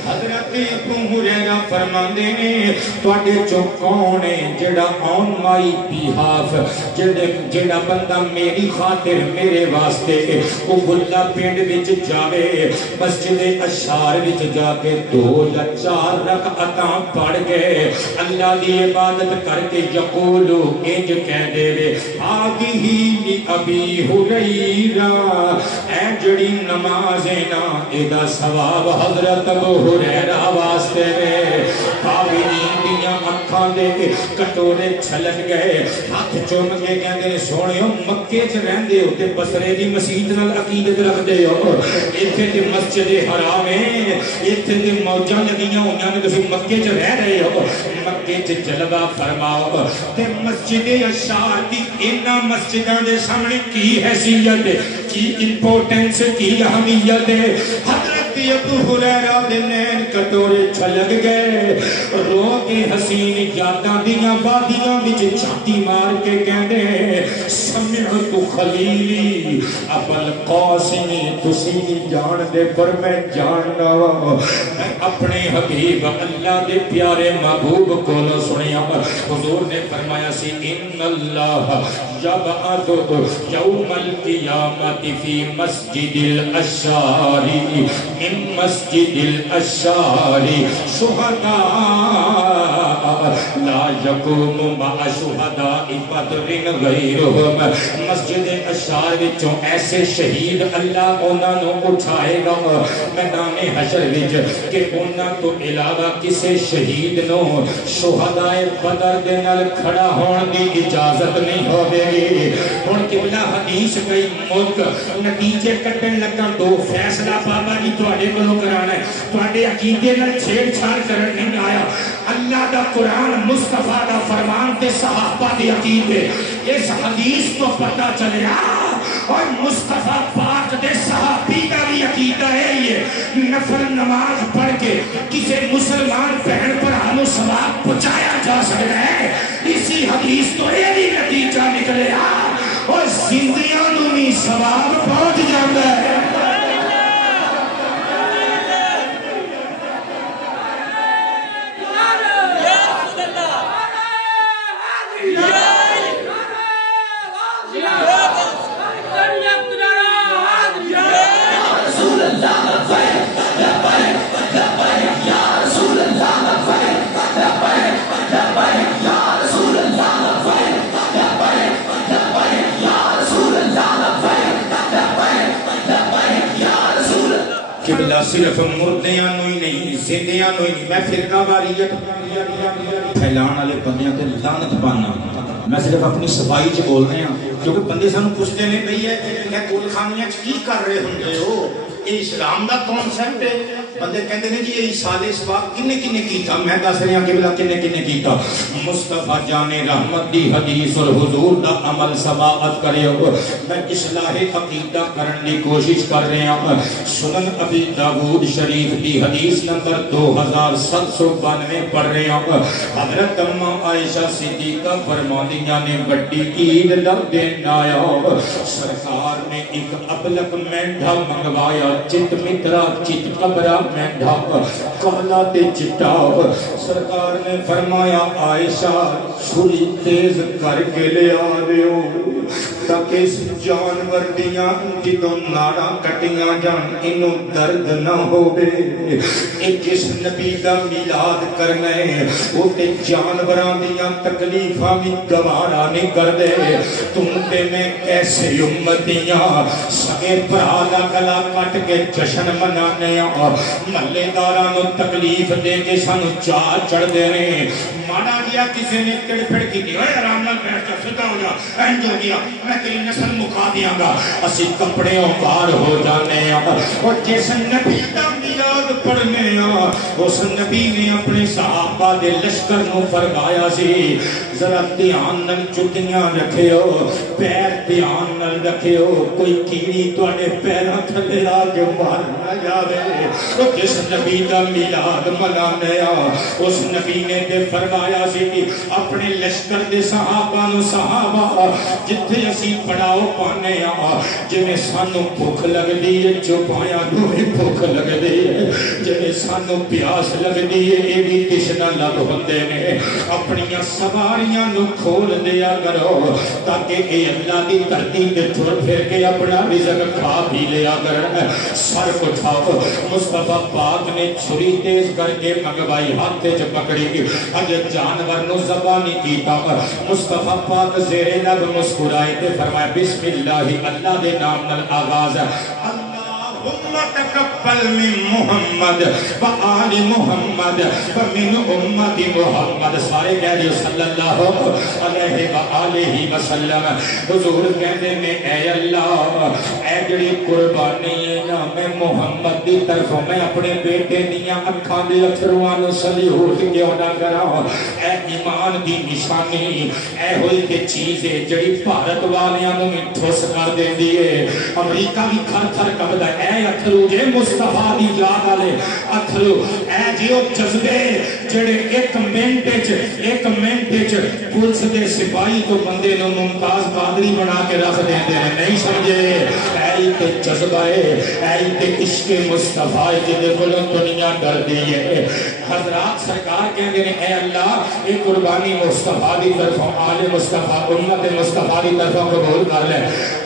حضرت ابو ہریرہ فرماندے نے تواڈے چوں کون ہے جڑا آن مائی بیہاف جڑا بندہ میری خاطر میرے واسطے او گلا پنڈ وچ جاوے مسجد اشار وچ جا کے 2 یا 4 رکعتاں پڑھ کے اللہ دی عبادت کر کے یقول انج کہہ دے آدھی ابی ہریرہ اے جڑی نمازیں نا ایدہ ثواب حضرت ابو ہریرہ واسطے میں تابعین دیاں اکھاں دے کٹورے چھلک گئے ہاتھ چوم کے کہندے سونیو مکے چ رہندے ہو تے بصرے دی مسجد نال عقیدت رکھدے ہو ایتھے تے مسجد حرام ہے ایتھے تے موجاں لگیاں ہویاں نے تسی مکے چ رہ رہے ہو مکے چ جلوہ فرماؤ تے مسجد اشار دی انہاں مسجداں دے سامنے کی حیثیت ہے کی امپورٹنس کی اہمیت ہے حضرت ابو ہریرہ دے نین کٹورے چھلک گئے رو کے حسین یاداں دیاں وادیاں وچ چھاتی مار کے کہندے سمعت خلیلی ابو القاسم تسی جان دے پر میں جاننا میں اپنے حبیب اللہ دے پیارے محبوب کو سنیا حضور نے فرمایا سی ان اللہ یبعث یوم القیامت فی مسجد الاشار من مسجد الاشار شہداء لا یقوم مع شہداء بدر غیرہم مسجد اشار وچوں ایسے شہید اللہ انہاں نو اٹھائے گا میدان حشر وچ کہ انہاں تو علاوہ کسے شہید نو شہداء بدر دے نال کھڑا ہون دی اجازت نہیں ہوے گی ہن قبلہ حدیث کئی ملک نتیجے کٹن لگا دو فیصلہ بابا جی تواڈے کولوں کرانا ہے تواڈے عقیدے نال چھیڑ چھاڑ کرن نہیں آیا اللہ دا قرآن مصطفیٰ دا فرمان تے صحابہ دی عقیدے اس حدیث تو پتہ چلیا اور مصطفیٰ پاک دے صحابی کا بھی عقیدہ ہے یہ نفل نماز پڑھ کے کسی مسلمان بہن پر ہم ثواب پہنچایا جا سکتا ہے اسی حدیث تو یہ بھی نتیجہ نکلے اور زندگیاں نو بھی ثواب پہنچ جاتا ہے قبلہ صرف مردیاں نوئی نہیں زندیاں نوئی نہیں میں فرقہ واریت پھیلان والے بندیاں تے لعنت پانا میں صرف اپنی صفائی چ بول رہے ہیں کیونکہ بندے سانو پوچھتے نہیں پئی ہے کہ کول خانیاں چ کی کر رہے ہوندے ہو یہ اسلام دا کانسیپٹ ہے بندے کہندے نے جی یہ سال ثواب کنے کنے کیتا میں دس رہا قبلہ کنے کنے کیتا مصطفیٰ جان رحمت دی حدیث اور حضور دا عمل سماعت کرے ہو میں اصلاح عقیدہ کرنے کی کوشش کر رہے ہیں سنن ابی داؤد شریف دی حدیث نمبر 2792 پڑھ رہے ہیں حضرت اماں عائشہ صدیقہ فرماندیاں نے بڑی عید دا دن آیا سرکار نے ایک ابلک مینڈا منگوایا چت مترا چت قبرہ مینڈا کالا تے چٹا سرکار نے فرمایا عائشہ چھری تیز کر کے لے آویو تاکہ اس جانور دیاں جدوں ناڑا کٹیاں جان انہوں درد نہ ہوئے ایک جس نبی دا میلاد کرنے وہ تے جانوران دیاں تکلیفاں بھی گوارا نہیں کر دے تم تے میں کیسے امتیاں سگے پرالا گلا کٹ کے جشن منانے محلے دارانو تکلیف دے کے سانو چاہ چڑھ دے رہے مانا گیا کسی نے تڑ پھڑ کی دی اے آرام نال بیٹھ جا سدا ہو جا اینج ہو گیا میں تیری نسل مکا دیاں گا اسی کپڑے اوکار ہو جانے اور جس نبی دا میلاد پڑھنے اس نبی نے اپنے صحابہ دے لشکر نو فرمایا سی ذرا دھیان نال جتیاں رکھے ہو پیر دھیان نال رکھے ہو کوئی کیڑی تواڈے پیراں تھلے آ کے مار نہ جاوے جس نبی دا میلاد منانے اس نبی نے تے فرمایا سی اپنے لشکر دے صحابہ نو صحابہ جتھے اسی پڑاؤ پانے جویں سانو بھوک لگدی ہے چوپایا نو بھوک لگدی ہے جویں سانو پیاس لگدی ہے اے وی تشنا لگ ہوندے نے اپنی سواریاں نو کھول دیا کرو تاکہ اے اللہ دی دھرتی تے ٹر پھر کے اپنا رزق کھا بھی لیا کرن سر اٹھاؤ مصطفیٰ پاک نے چھری تیز کر کے منگوائی ہاتھ تے پکڑی اج جانور نو ذبح نہیں کیتا مصطفیٰ پاک زیر لب مسکرائے تے فرمایا بسم اللہ اللہ دے نام نال آغاز ہے اللہم تقبل من محمد و آل محمد و من امت محمد سارے کہہ دیو صلی اللہ علیہ وآلہ وسلم حضور کہتے ہیں اے اللہ اے جڑی قربانی ہے نا میں محمد دی طرفوں میں اپنے بیٹے دیاں اکھاں دے اتھروان سلیحوٹ کیوں نہ کرا اے ایمان دی نشانی اے ہوئی کہ چیز ہے جڑی بھارت والیاں نوں ٹھوس کر دیندی ہے امریکہ بھی تھر تھر کبدا اے اتھرو جے مصطفیٰ دی یاد والے اتھرو اے جیو جذبے جڑے ایک منٹ پولیس دے سپاہی تو بندے نو ممتاز قادری بنا کے رکھ دیندے ہیں نہیں سمجھے اے تے جذبہ اے تے عشق مصطفیٰ جدے کولوں دنیا ڈر دی ہے حضرات سرکار کہندے نے اے اللہ اے قربانی مصطفیٰ دی طرفوں آل مصطفیٰ امت مصطفیٰ دی طرفوں قبول کر لے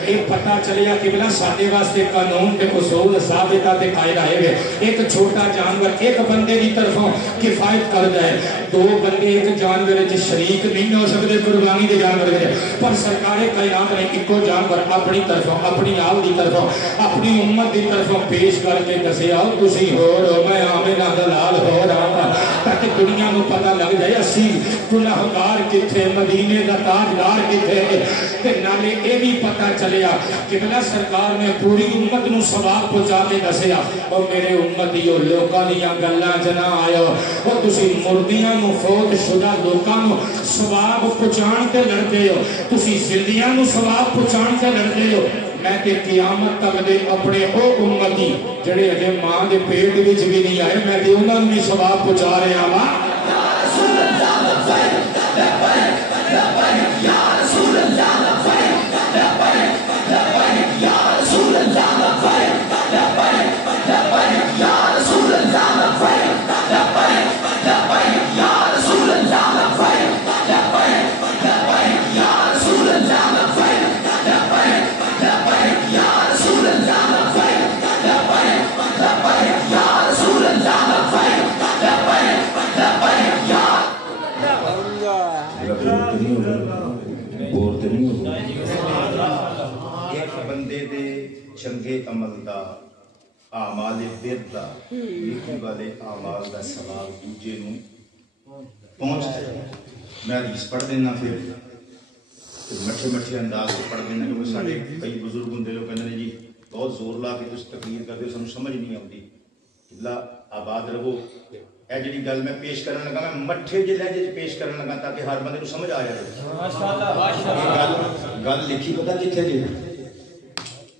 ایک پتہ چلیا کہ بلا ساڈے واسطے قانون تے اصول ثابتہ تے قائدہ ہے ایک چھوٹا جانور ایک بندے دی طرفوں کفایت کر جائے دو بندے ایک جانور وچ شریک نہیں ہو سکتے قربانی دے جانور وچ پر سرکار کائنات نے ایکو جانور اپنی طرفوں اپنی آل دی طرفوں اپنی امت دی طرفوں پیش کر کے دسیا تسی ہو رو میں آمنہ دا لال ہو رہا تاکہ دنیا نو پتہ لگ جائے اسی گناہگار کتھے مدینے دا تاجدار کتھے تے نالے اے بھی پتہ چلیا کہ بلا سرکار نے پوری امت نو ثواب پہنچا کے دسیا اور میرے امتیو لوکاں دیاں گلاں جنا آیا اور تسی مردیاں نو فوت شدہ لوکاں نو ثواب پہنچان تے لڑتے ہو تسی زندیاں نو ثواب پہنچان تے لڑتے ہو میں تے قیامت تک دے اپنے او امتی جڑے اجے ماں دے پیٹ وچ بھی نہیں آئے میں تے انہاں نوں بھی ثواب پہنچا رہا وا یا رسول اللہ لبیک لبیک لبیک یا رسول اللہ لبیک لبیک لبیک یا رسول اللہ لبیک لبیک لبیک یا رسول اللہ لبیک لبیک لبیک یا رسول اللہ لبیک لبیک لبیک یا رسول اللہ لبیک لبیک لبیک یا رسول اللہ لبیک لبیک لبیک یا رسول اللہ لبیک لبیک لبیک یا ایک بندے دے چنگے عمل دا اعمال بر دا نیکی والے اعمال دا ثواب دوجے نوں پہنچتا ہے میں حدیث پڑھ دینا پھر مٹھے انداز سے پڑھ دینا کہ سارے کئی بزرگ ہوں لوگ کہنے جی بہت زور لا کے تس تقریر کرتے ہو سمجھ نہیں آتی اللہ آباد رہو اے جڑی گل میں پیش کرنے لگا میں مٹھے جے لہجے چ پیش کرنے لگا تاکہ ہر بندے کو سمجھ آ جائے ماشاءاللہ گل لکھی پتہ کتھے جی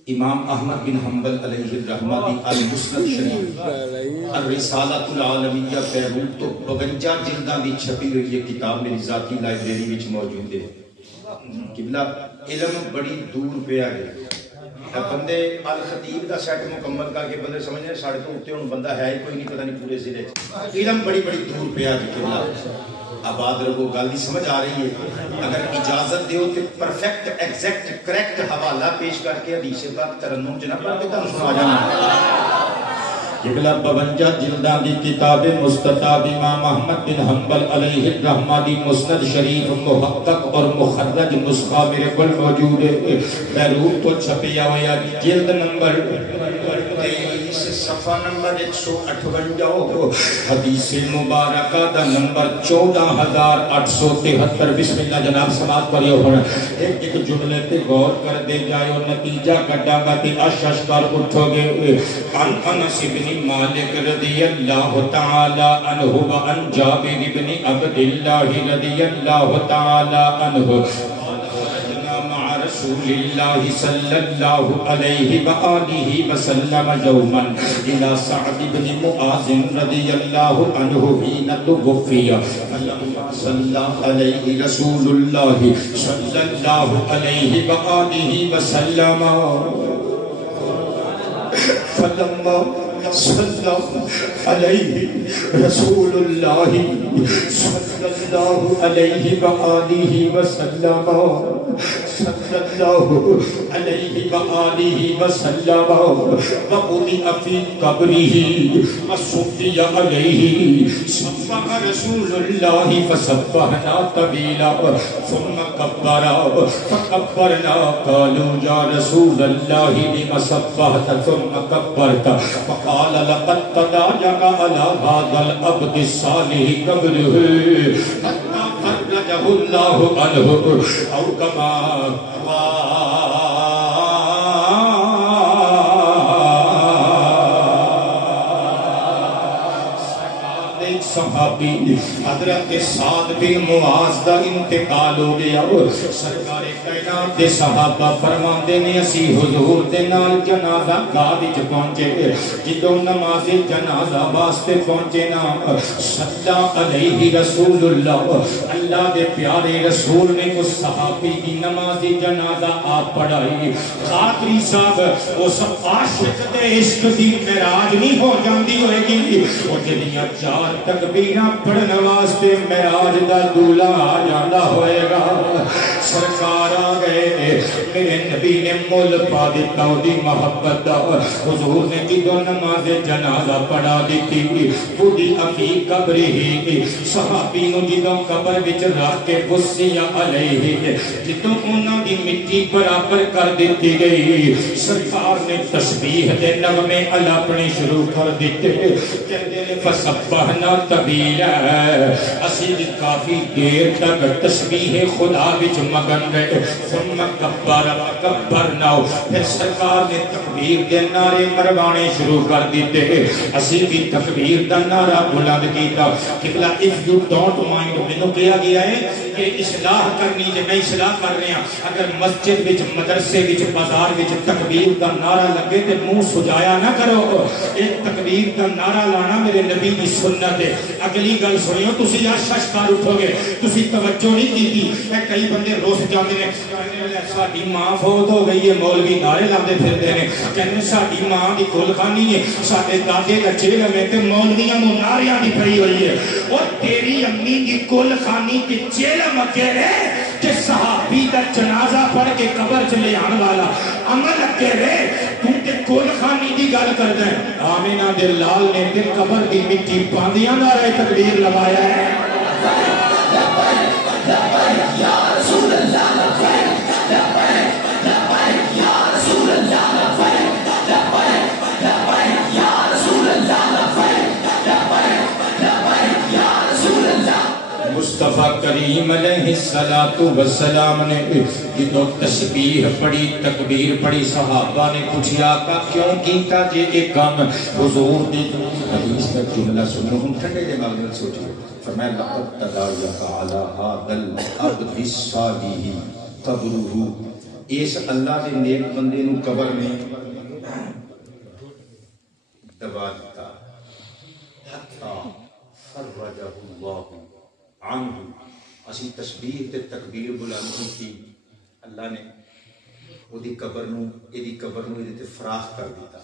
امام احمد بن حنبل علیہ الرحمہ دی المسند شریف الرسالۃ العالمیہ بیروت تو 52 جلداں دی چھپی ہوئی یہ کتاب میری ذاتی لائبریری وچ موجود ہے قبلہ علم بڑی دور پہ آ گیا بندے الخطیب دا سیٹ مکمل کر کے بندے سمجھنے ساڑھے تو اٹھتے ہوں بندہ ہے کوئی نہیں پتہ نہیں پورے ضلع علم بڑی دور پہ آ گیا آباد رہو گل نہیں سمجھ آ رہی ہے اگر اجازت دیو تو پرفیکٹ ایگزیکٹ کریکٹ حوالہ پیش کر کے حدیث پاک ترنم جناب پڑھ کے تم سنا جانا جگلا 52 جلداں دی کتاب مستطاب امام احمد بن حنبل علیہ الرحمہ دی مسند شریف محقق اور مخرج نسخہ میرے کل موجود ہے بیروت تو چھپیا ہوا جلد نمبر 23 صفحہ نمبر 158 حدیث مبارکہ دا نمبر 14873 بسم اللہ جناب سماعت کریو ایک ایک جملے پہ غور کر دے جائے اور نتیجہ کٹا گا تے اشش کر اٹھو گے ان انس بن مالک رضی اللہ تعالی عنہ وعن جابر بن عبد اللہ رضی اللہ تعالی عنہ رسول اللہ صلی اللہ علیہ وآلہ وسلم یوما الى سعد بن معاذ رضی اللہ عنہ حین توفی صلی اللہ علیہ رسول اللہ صلی اللہ علیہ وآلہ وسلم فلما صلی علیہ رسول اللہ صلی اللہ علیہ وآلہ وسلم صلی اللہ علیہ وآلہ وسلم ووضع فی قبرہ وصلی علیہ صبح رسول اللہ فسبحنا طویلا ثم کبر فکبرنا قالوا یا رسول اللہ لم سبحت ثم کبرت فقال لقد تضايق على هذا العبد الصالح قبره حتى فرجه الله عنه او كما صحابی حضرت سعد بن معاذ دا انتقال ہو گیا سرکار کائنات دے صحابہ فرماندے نے اسی حضور دے نال جنازہ گاہ وچ پہنچے جدوں نماز جنازہ واسطے پہنچے نا صلی علیہ رسول اللہ اللہ دے پیارے رسول نے اس صحابی کی نماز جنازہ آپ پڑھائی قادری صاحب اس عاشق دے عشق دی معراج نہیں ہو جاندی ہوئے گی وہ جنیاں چار تکبیراں پڑھنے واسطے معراج دا دولہ آ جانا ہوئے گا سرکار آ گئے میرے نبی نے مول پا دیتا دی محبت دا حضور نے جدو نماز جنازہ پڑھا دیتی خودی امی قبری ہی صحابی نو جدو قبر وچ رکھ کے وصی علیہ جدو انہاں دی مٹی برابر کر دیتی گئی سرکار نے تسبیح دے نغمے الاپنے شروع کر دیتے کہتے ہیں فسبحنا طویلا اسی کافی دیر تک تسبیح خدا وچ مگن رہے ثم کبرنا پھر سرکار نے تکبیر دے نعرے مروانے شروع کر دیتے اسی بھی تکبیر دا نعرہ بلند کیتا قبلہ if you don't mind مینوں کیا گیا ہے کہ اصلاح کرنی جے میں اصلاح کر رہے ہیں اگر مسجد وچ مدرسے وچ بازار وچ تکبیر دا نعرہ لگے تے منہ سجایا نہ کرو ایک تکبیر دا نعرہ لانا میرے نبی کی سنت ہے اگلی گل سنیو تسی یا ششکار اٹھو گے تسی توجہ نہیں کیتی اے کئی بندے روس جاندے نے ساڈی ماں فوت ہو گئی ہے مولوی نعرے لاندے پھردے نے کہندے ساڈی ماں دی گلخانی ہے ساڈے دادے دا جیل میں تے مولویاں نوں نعریاں دی پئی ہوئی ہے اور تیری امی دی گلخانی تے جیل مکے رہے کہ صحابی دا جنازہ پڑھ کے قبر چ لے آن والا عمل اگے رہے تو تے گلخانی دی گل کردا ہے آمینہ دے لال نے تے قبر دی مٹی پاندیاں نعرہ تکبیر لگایا ہے یا رسول اللہ لبیک لبیک لبیک یا رسول اللہ لبیک لبیک لبیک یا رسول اللہ لبیک لبیک لبیک یا رسول اللہ مصطفیٰ کریم علیہ السلام نے جدو تسبیح پڑھی تکبیر پڑھی صحابہ نے پوچھا کہ کیوں کیتا جے ایک کام حضور دی حدیث کا جملہ سنو ہم ٹھنڈے دماغ میں سوچو فرمایا لقد تضايق على هذا العبد الصالح قبره اس اللہ دے نیک بندے نو قبر میں دبا دیتا حتی فرجہ اللہ عنہ اسی تسبیح تے تکبیر بلند کی اللہ نے وہ دی قبر نو یہ تے فراخ کر دیتا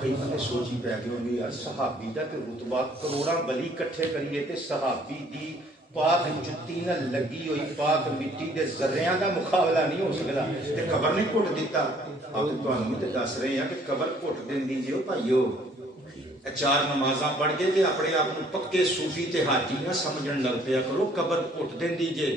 کئی بندے سوچی پہ گئے ہوں گے یار صحابی دا تے رتبہ کروڑاں بلی کٹھے کریے تے صحابی دی پاک جتی نہ لگی ہوئی پاک مٹی دے ذریعہ دا مقابلہ نہیں ہو سکتا تے قبر نے گھٹ دیتا آپ تو ہمیں تے دس رہے ہیں کہ قبر گھٹ دین دیجیے بھائیو چار نمازاں پڑھ کے تے اپنے آپ پکے صوفی تے حاجی نہ سمجھن لگ پیا کرو قبر گھٹ دین دیجیے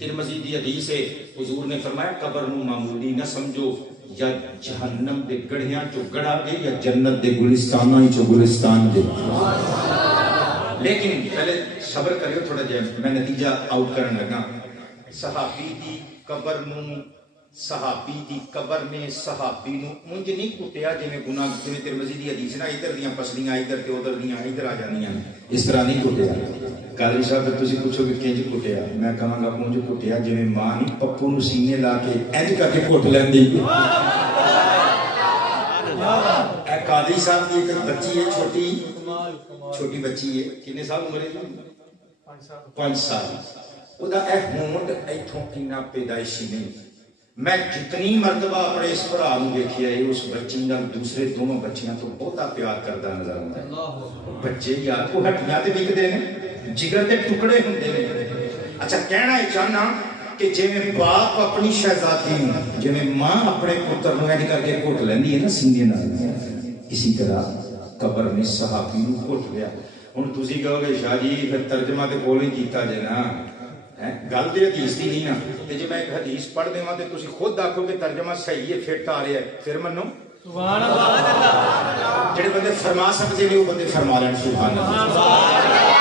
ترمذی دی حدیث ہے حضور نے فرمایا قبر نو معمولی نہ سمجھو یا جہنم دے گڑھیاں چو گڑا دے یا جنت دے گلستاناں چو گلستان دے لیکن پہلے صبر کریو تھوڑا جائے میں نتیجہ آؤٹ کرنے لگا صحابی دی قبر میں صحابی نو منج نہیں کٹیا جی میں گناہ جی ترمذی دی حدیث نا ادھر دیاں پسلیاں ادھر تے ادھر دیاں ادھر آ جانیاں اس طرح نہیں کٹیا قادری صاحب تسی پوچھو کہ کنج کٹیا میں کہاں گا منج کٹیا جی میں ماں نہیں پپو نو سینے لا کے انج کر کے کٹ لیندی اے قادری صاحب کی ایک بچی ہے چھوٹی بچی ہے کتنے سال عمر ہے 5 سال او دا اے ہونٹ ایتھوں کنا پیدائشی نہیں میں جتنی مرتبہ اپنے اس بھرا نو ویکھیا ہے اس بچی نال دوسرے دونوں بچیاں تو بہت پیار کردا نظر آندا ہے بچے یار کو ہٹیاں تے وکدے نے جگر دے ٹکڑے ہوندے نے اچھا کہنا ہے چاہنا کہ جی میں باپ اپنی شہزادی جی میں ماں اپنے پتر نو ایج کر کے گھٹ لیندی ہے نا سینے نال، اسی طرح قبر نے صحابی نو گھٹ لیا. ہن تسی کہو گے شاہ جی پھر ترجمہ تے کول ہی کیتا جے نا، گل تے حدیث دی نہیں نا. تے جے میں ایک حدیث پڑھ دیواں تے تسی خود آکھو کہ ترجمہ صحیح ہے، فٹ آ رہا ہے، پھر منو سبحان اللہ. جڑے بندے فرما سکتے نے وہ بندے فرما لین سبحان اللہ.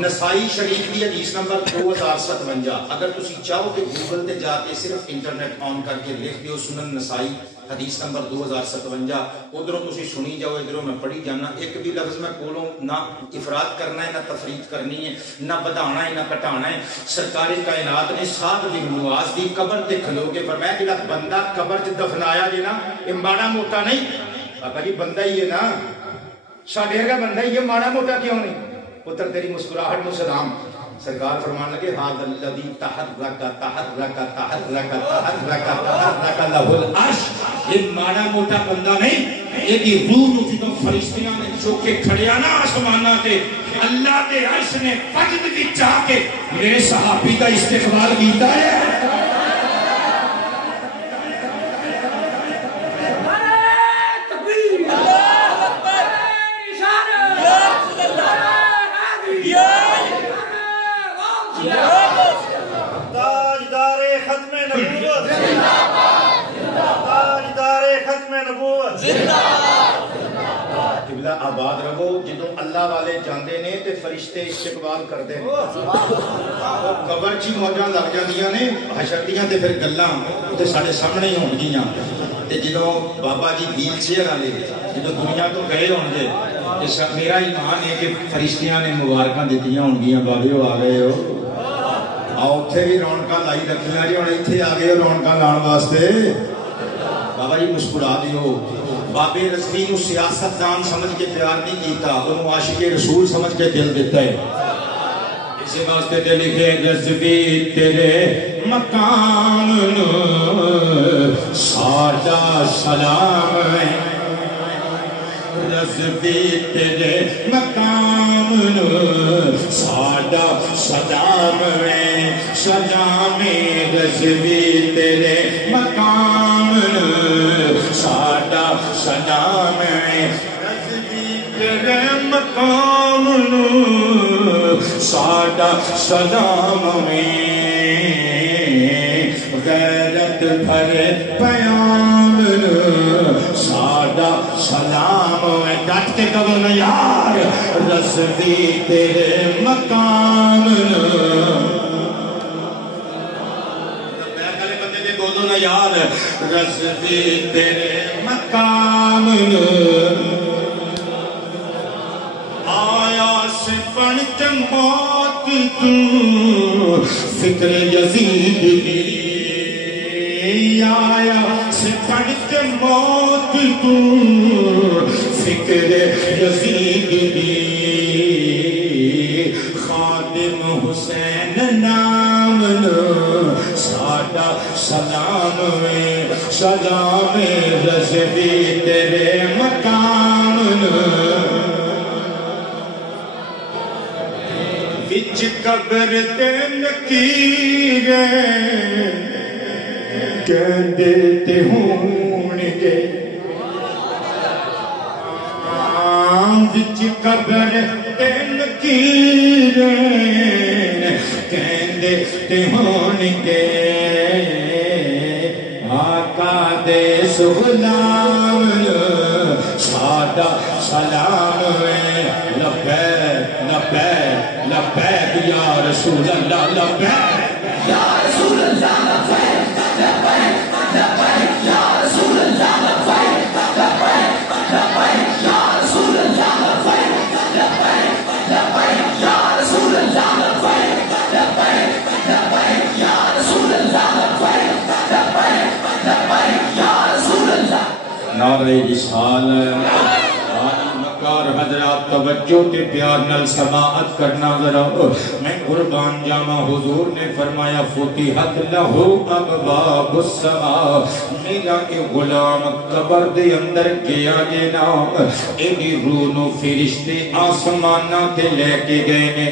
نسائی شریف کی حدیث نمبر 2057. اگر تسی چاہو کہ گوگل تے جا کے صرف انٹرنیٹ آن کر کے لکھ دیو سنن نسائی حدیث نمبر 2057، ادھروں تسی سنی جاؤ ادھروں میں پڑھی جانا. ایک بھی لفظ میں کولوں نہ افراد کرنا ہے، نہ تفرید کرنی ہے، نہ بدانا ہے، نہ کٹانا ہے. سرکار کائنات نے سعد بن معاذ دی قبر تے کھلو کے فرمایا کہ بندہ قبر چ دفنایا جے نا یہ ماڑا موٹا نہیں. آقا جی بندہ ہی ہے نا، ساڈے ورگا بندہ ہی ہے، ماڑا موٹا کیوں نہیں؟ پتر تیری مسکراہٹ نو سلام. سرکار فرمان لگے ھذا الذی تحرک تحرک تحرک تحرک تحرک لہ العرش. یہ ماڑا موٹا بندہ نہیں، یہ دی روح نو جدوں فرشتیاں نے چوک کے کھڑیا نا آسماناں تے، اللہ دے عرش نے فجد وچ آ کے میرے صحابی دا استقبال کیتا ہے. قبلہ آباد رہو. جدوں اللہ والے جاندے نے تے فرشتے استقبال کردے نے. وہ قبر چ موجاں لگ جاندیاں نے، حشر دیاں تے پھر گلاں تے ساڈے سامنے ہی ہون گیاں. تے جدوں بابا جی ویل چیئر والے جدوں دنیا تو گئے ہون گے، میرا ایمان ہے کہ فرشتیاں نے مبارکاں دتیاں ہون گیاں، بابے آ گئے ہو آؤ اتنے بھی رونقاں لائی رکھیاں جی، ہوں اتنے آ گئے رونقاں لان واسطے. بابا جی مسکرا دیو. بابے رضوی نو سیاست دان سمجھ کے پیار نہیں کیتا، انہوں عاشق رسول سمجھ کے دل دیتا ہے. اسی واسطے دل لکھے رضوی تیرے مقام نو ساڈا سلام ہے، رضوی تیرے مقام نو ساڈا سلام ہے، سلام رضوی تیرے مقام نو ساڈا سلام ہے، رضوی تیرے مقام نو ساڈا سلام ہے. غیرت بھرے پیام نو ساڈا سلام ہے. ڈٹ کے کہو نا یار رضوی تیرے مقام نو. بولو نا یار رضوی تیرے مقام نو. آیا سے پڑھتے موت تو فکر یزید دی، آیا سے پڑھتے موت تو فکر یزید دی. خادم حسین نام نو ساڈا سلام ہے، سلام رضوی تیرے مقام نو. وچ قبر تے نکیر کہندے تے ہون گے، وچ قبر تے نکیر کہندے تے ہون گے. آقا دے غلام ساڈا سلام ہے. لبیک لبیک لبیک یا رسول اللہ، لبیک یا رسول اللہ، لبیک لبیک لبیک یا رسول اللہ، لبیک لبیک لبیک یا رسول اللہ، لبیک لبیک لبیک یا رسول اللہ، لبیک لبیک لبیک یا رسول اللہ، لبیک لبیک لبیک یا رسول اللہ. نعرہ رسالت. حضرات توجہ تے پیار نال سماعت کرنا ذرا. میں قربان جاواں حضور نے فرمایا فتحت لہ ابواب السماء، میرا اے غلام قبر دے اندر گیا جے نا ایدی روح نو فرشتے آسمانہ تے لے کے گئے نے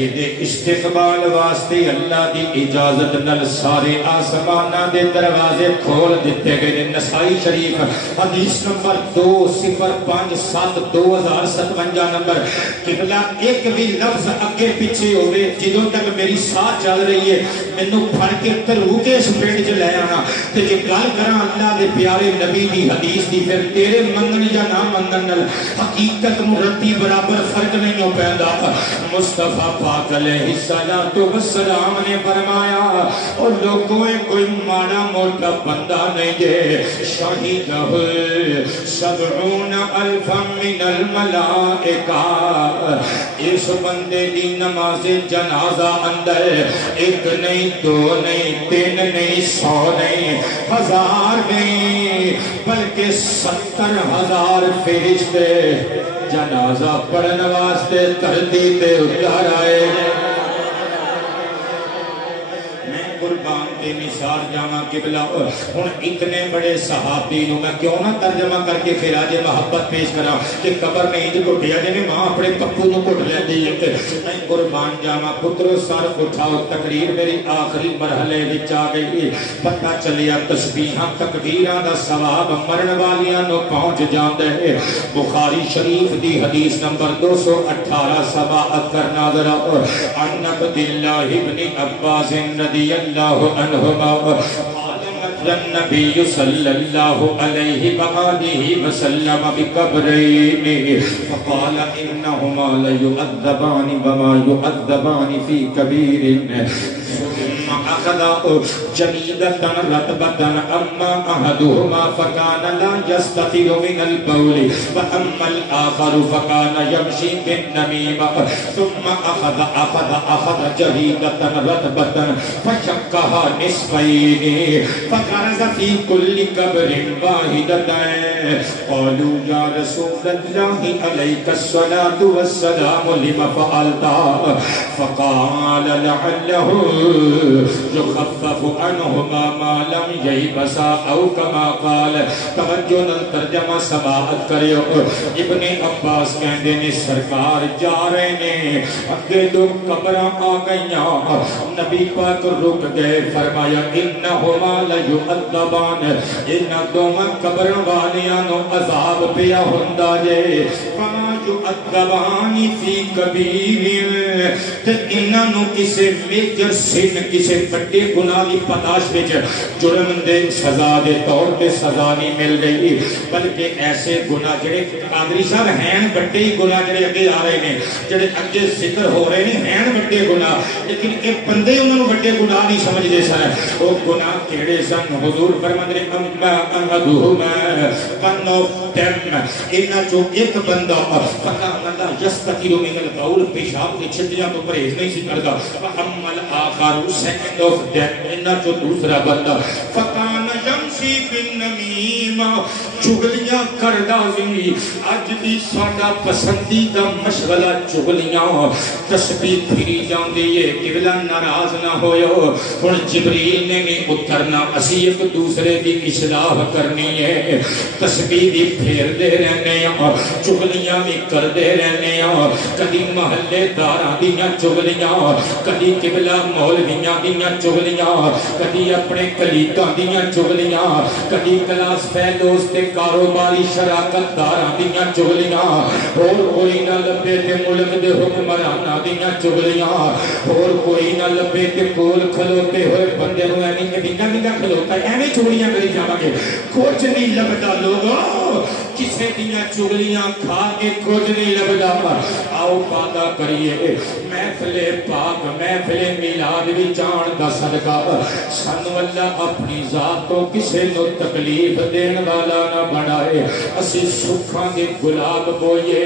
ایدے استقبال واسطے اللہ دی اجازت نل سارے آسمانہ دے دروازے کھول دیتے گئے. نسائی شریف حدیث نمبر 2057 2057 نمبر. قبلہ ایک بھی لفظ اگے پیچھے ہوئے جدوں تک میری ساتھ چل رہی ہے مینوں پھڑ کے ترو کے اس پنڈ چ لے آنا تے جے گل کراں اللہ دے پیارے نبی دی حدیث دی پھر تیرے منن یا نہ منن نال حقیقت نو رتی برابر فرق نہیں ہو پیندا. مصطفیٰ پاک علیہ الصلوۃ والسلام نے فرمایا اور لوگوں کوئی ماڑا موٹا بندہ نہیں ہے. شہیدہ 70,000 من الملائکہ اس بندے دی نماز جنازہ اندر ایک نہیں دو نہیں تین نہیں 100 نہیں 1000 نہیں بلکہ 70,000 فرشتے جنازہ پڑھن واسطے دھرتی تے اتر آئے. قربان کے نثار جانا قبلہ ہن اتنے بڑے صحابی نو میں کیوں نہ ترجمہ کر کے پھر آج محبت پیش کرا کہ قبر میں انج گھٹیا جی ماں اپنے پپو نو گھٹ لیندی ہے. میں قربان جاواں پترو سر اٹھاؤ تقریر میری آخری مرحلے وچ آ گئی. پتہ چلیا تسبیحاں تکبیراں دا ثواب مرن والیاں نو پہنچ جاندا ہے. بخاری شریف دی حدیث نمبر 218 سماعت کرنا ذرا. عن عبد اللہ ابن عباس رضی اللہ عنہما النبي صلى الله عليه وآله وسلم بقبرين فقال إنهما ليؤذبان وما يؤذبان في كبير ثم أخذ جريدة رطبة أما أحدهما فكان لا يستطيع من البول وأما الآخر فكان يمشي بالنميمة ثم أخذ جريدة رطبة فشقها نصفين فغرز في كل قبر واحدة. قالوا يا رسول الله عليك الصلاة والسلام لما فعلت؟ فقال لعله يخفف عنهما ما لم ييبسا او كما قال. توجہ نال ترجمہ سماعت کریو. ابن عباس کہندے نے سرکار جا رہے نے اگے دو قبراں آ گئیاں نبی پاک رک گئے فرمایا انہما ليعذبان انہاں دوواں قبراں والیاں نو عذاب پیا ہوندا جے. فما يعذبان فی کبیر تے انہاں نو کسے میجر سن کسے بڑے گناہ دی پتاش وچ جرم دے سزا دے طور تے سزا نہیں مل رہی بلکہ ایسے گناہ جڑے قادری صاحب ہیں بڑے گناہ جڑے اگے آ رہے ہیں جڑے اگے ذکر ہو رہے ہیں بڑے گناہ لیکن ایک بندے انہاں نو بڑے گناہ نہیں سمجھدے سن. او گناہ کیڑے سن؟ حضور فرماندے احدہما ون آف دیم انہاں چوں ایک بندہ فقط یستطیع من القول پیشاب کی چھٹیاں تو پرہیز نہیں سی کردا. اما الاخر سیکنڈ آف دیم انہاں چوں دوسرا بندہ فکان یمشی بالنمیمہ چغلیاں کردا سی. اج بھی ساڈا پسندیدہ مشغلہ چغلیاں تسبیح پھری جاندی ہے. قبلہ ناراض نہ ہوئو ہن جبریل نے نہیں اترنا اسی ایک دوسرے دی اصلاح کرنی ہے. تسبیح بھی پھیر دے رہنے ہیں چغلیاں بھی کر دے رہنے ہیں. کدی محلے داراں دیاں چغلیاں کدی قبلہ مولویاں دیاں چغلیاں کدی اپنے کلیکاں دیاں چغلیاں کدی کلاس فیلوز تے کاروباری شراکت داراں دیاں چغلیاں اور کوئی نہ لبے تے ملک دے حکمراناں دیاں چغلیاں اور کوئی نہ لبے تے کول کھلوتے ہوئے بندے نو ایویں ڈنگا کھلوتا ہے ایویں چغلیاں کری جاواں گے کچھ نہیں لبدا. لوگوں کسے دیاں چغلیاں کھا کے کچھ نہیں لبدا. آؤ وعدہ کریے محفل پاک محفل میلاد وچ آن دا صدقہ سانو اللہ اپنی ذات تو کسے نو تکلیف دین والا نہ نہ بنائے اسی سکھاں دے گلاب بوئیے